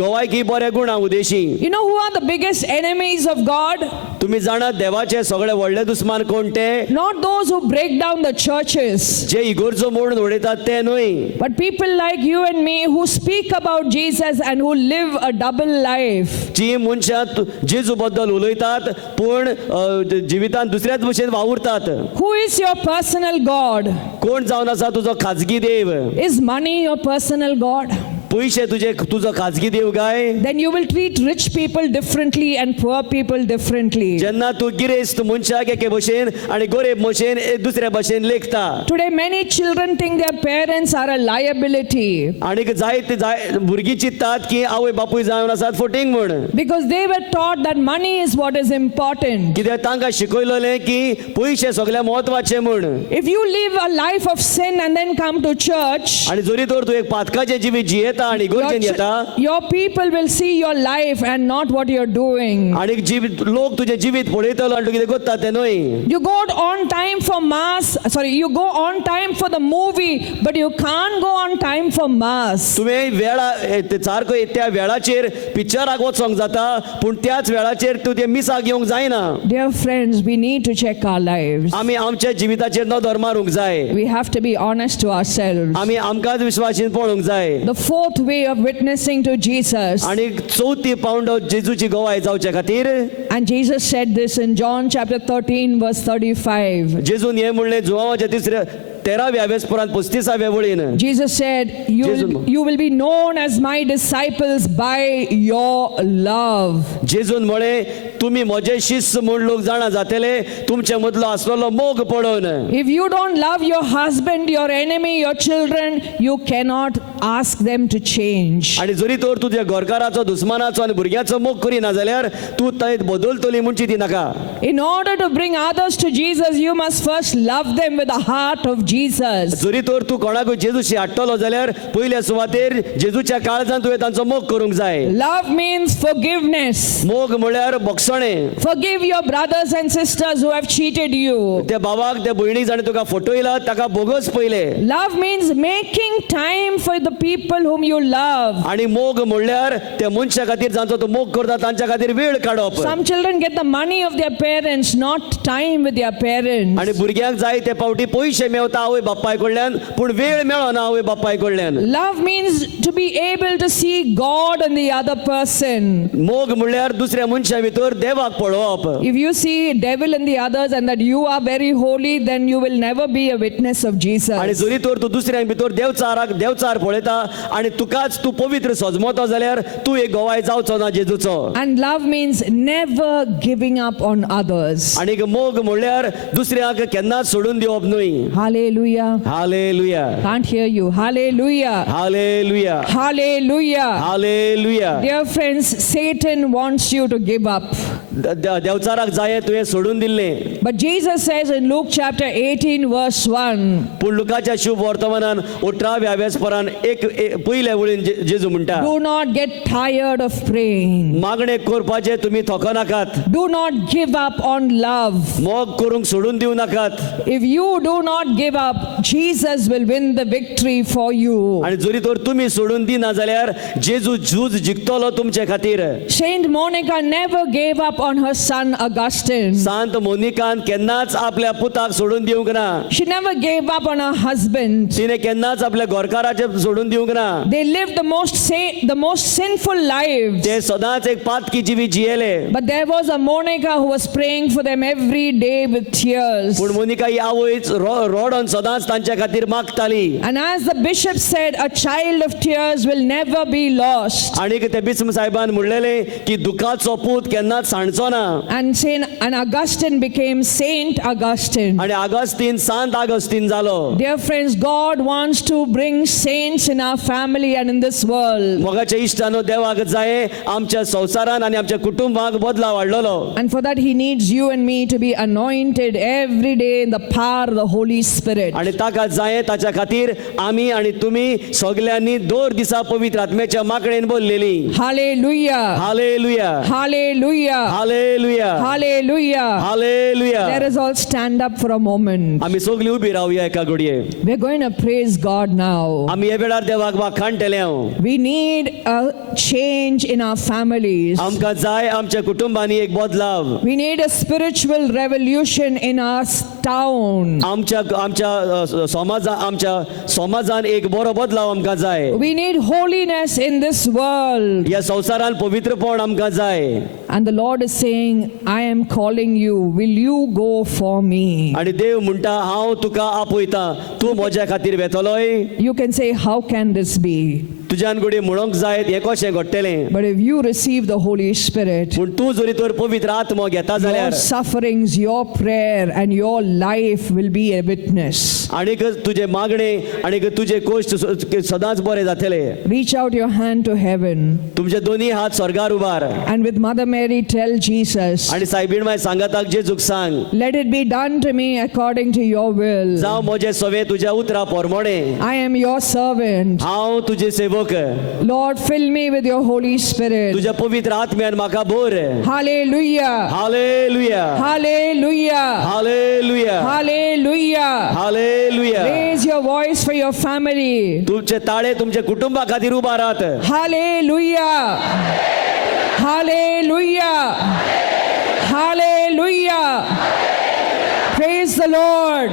गवायकी बऱ्या गुणां Udeshi. You know who are the biggest enemies of God? तुमी जाणा देवाचे सगळे व्हडले दुस्मान कोण ते? Not those who break down the churches, जे इगोर्जो मोडून उडयतात ते न्हय, but people like you and me who speak about Jesus and who live a double life. जी मनशां जेजू बद्दल उलयतात पूण जिवितांत दुसऱ्याच भशेन वावुरतात. Who is your personal God? कोण जावन आसा तुजो खाजगी देव? Is money your personal God? पयशे तुजो खाजगी देव काय? Then you will treat rich people differently and poor people differently. जेन्ना तूं गिरेस्त मनशाक एके भशेन आनी गरीब भशेन दुसऱ्या भशेन लेखता. Today many children think their parents are a liability आनी जायते भुरगीं चिंततात की आवय बापूय जावन आसात फटींग म्हण. because they were taught that money is what is important. कित्याक तांकां शिकयलोलें की पयशे सगळ्या म्हत्वाचे म्हण. If you live a life of sin and then come to church, आनी जरी तर तूं एक पातकाचें जिवीत जियेता आनी इगोर्जेन येता your people will see your life and not what you're doing. आनी लोक तुजें जिवीत पळयतलो आनी तुका कितें कोत्ता तें न्हय. You go on time for mass, you go on time for the movie, but you can't go on time for mass. तुवें वेळा सारको त्या वेळाचेर पिक्चराक वचोंक जाता पूण त्याच वेळाचेर तूं तें मिसाक येवंक जायना. Dear friends, we need to check our lives. आमी आमच्या जिविताचेर नदर मारूंक जाय. We have to be honest to ourselves. आमी आमकांच विश्वासीन पळोवंक जाय. The fourth way of witnessing to Jesus, आनी चवथी पावंड जेजूची गवाय जावचे खातीर and Jesus said this in John chapter 13 verse 35. जेजून हे म्हणलें जुवांवाच्या 13व्या वेस्परांत 35व्या वळीन. Jesus said, you will be known as my disciples by your love. जेजून म्हळें तुमी म्हजे शिष्य म्हूण लोक जाणा जातले तुमचे मदलो आसलेलो मोग पळोवन. If you don't love your husband, your enemy, your children, you cannot ask them to change. आनी जरी तर तुज्या घरकाराचो दुस्मानाचो आनी भुरग्याचो मोग करिना जाल्यार तूं थंय बदलतली म्हणची ती नाका. In order to bring others to Jesus, you must first love them with the heart of Jesus. जरी तर तूं कोणाकूय जेजूशी हाडटलो जाल्यार पयल्या सुवातेर जेजूच्या काळजांत तुवें तांचो मोग करूंक जाय. Love means forgiveness. मोग म्हळ्यार बक्षणे. Forgive your brothers and sisters who have cheated you. त्या भावाक त्या भयणीक जाणें तुका फटयला ताका बोगस पयले. Love means making time for the people whom you love. आनी मोग म्हळ्यार त्या मनशा खातीर जांचो तूं मोग करता तांच्या खातीर वेळ काडप. Some children get the money of their parents, not time with their parents. आनी भुरग्यांक जाय ते पावटी पयशे मेवता आवय बापाय कडल्यान पूण वेळ मेळना आवय बापाय कडल्यान. Love means to be able to see God in the other person. मोग म्हळ्यार दुसऱ्या मनशा भितर देवाक पळोवप. If you see devil in the others and that you are very holy, then you will never be a witness of Jesus. आनी जरी तर तूं दुसऱ्या भितर देवचार पळयता आनी तुकाच तूं पवित्र सजमतो जाल्यार तूं एक गवाय जावचो ना जेजूचो. And love means never giving up on others. आनी मोग म्हळ्यार दुसऱ्याक केन्नाच सोडून दिवप न्हय. Hallelujah. Hallelujah Can't hear you. Hallelujah. Hallelujah Hallelujah. Hallelujah. Dear friends, Satan wants you to give up. देवचाराक जाय तुवें सोडून दिल्लें. But Jesus says in Luke chapter 18 verse 1, पूण लुकाच्या शुभ वर्तमानान 18व्या वेस्परान एक पयल्या वळीन जेजू म्हणटा do not get tired of praying. मागणे करपाचे तुमी थोकनाकात. Do not give up on love. मोग करूंक सोडून दिवं नाकात. If you do not give up, Jesus will win the victory for you. आणि जरी तर तुम्ही सोडून दिना जाल्यार जेजू झूज जिखतलो तुमचे खातीर. Saint Monica never gave up on her son Augustine. सांत मोनिकान केन्नाच आपल्या पुताक सोडून दिवंक ना. She never gave up on her husband. तिने केन्नाच आपल्या घरकाराचे सोडून दिवंक ना. They lived the most sinful lives. ते सदांच एक पातकी जिवी जियेले. But there was a Monica who was praying for them every day with tears. पूण मोनिका ही आवयच रोडोन सदांच तांच्या खातीर मागताली. And as the bishop said, a child of tears will never be lost. आणि ते बिस्म साहेबान म्हणलेले की दुखाचो पूत केन्नाच सांडचो ना. And Augustine became Saint Augustine. आणि आगस्तीन सांत आगस्तीन जालो. Dear friends, God wants to bring saints in our family and in this world. मोगाच्या इश्टानो देवाक जाय आमच्या संवसारान आणि आमच्या कुटुंबाक बदलाव हाडलेलो. And for that he needs you and me to be anointed every day in the power of the Holy Spirit. आणि ताका जाय ताच्या खातीर आमी आणि तुम्ही सगळ्यांनी दर दिसा पवित्र आत्म्याच्या माकडेन बोललेली. Hallelujah. Hallelujah Hallelujah. Hallelujah Hallelujah. Hallelujah. Let us all stand up for a moment. आमी सगळी उबी रावया एका घडये. We're going to praise God now. आमी हे वेळार देवाक वाखाणटले. We need a change in our families. आमकां जाय आमच्या कुटुंबांनी एक बदलाव. We need a spiritual revolution in our town. आमच्या समाजान एक बरो बदलाव आमकां जाय. We need holiness in this world. ह्या संवसारान पवित्रपण आमकां जाय. And the Lord is saying, I am calling you. Will you go for me? आणि देव म्हणटा हांव तुका आपयता, तूं म्हज्या खातीर वेतलोय. You can say, how can this be? तुज्यान घडये म्हणोंक जायत हें कशें घडटलें. But if you receive the Holy Spirit, पूण तूं जरी तर पवित्र आत्मो घेता your जाल्यार sufferings, your prayer, and your life will be a witness. आनीक तुजे मागणे आनीक तुजे कश्ट सदांच बरे जातले. Reach out your hand to heaven. तुमचे दोन्ही हात स्वर्गार उबार. And with Mother Mary, tell Jesus, आनी सायबीण माय सांगाताक जेजूक सांग, let it be done to me according to your will. जावं म्हजे सवे तुज्या उतरा पोरमोणे. I am your servant. हांव तुजे सेवक. Lord, fill me with your Holy Spirit. तुज्या पवित्र आत्म्यान म्हाका भर. Hallelujah. Hallelujah Hallelujah. Hallelujah Hallelujah. Hallelujah. Raise your voice for your family. तुमचे ताळे तुमच्या कुटुंबा खातीर उबारात. Hallelujah. Hallelujah. Hallelujah. Praise the Lord.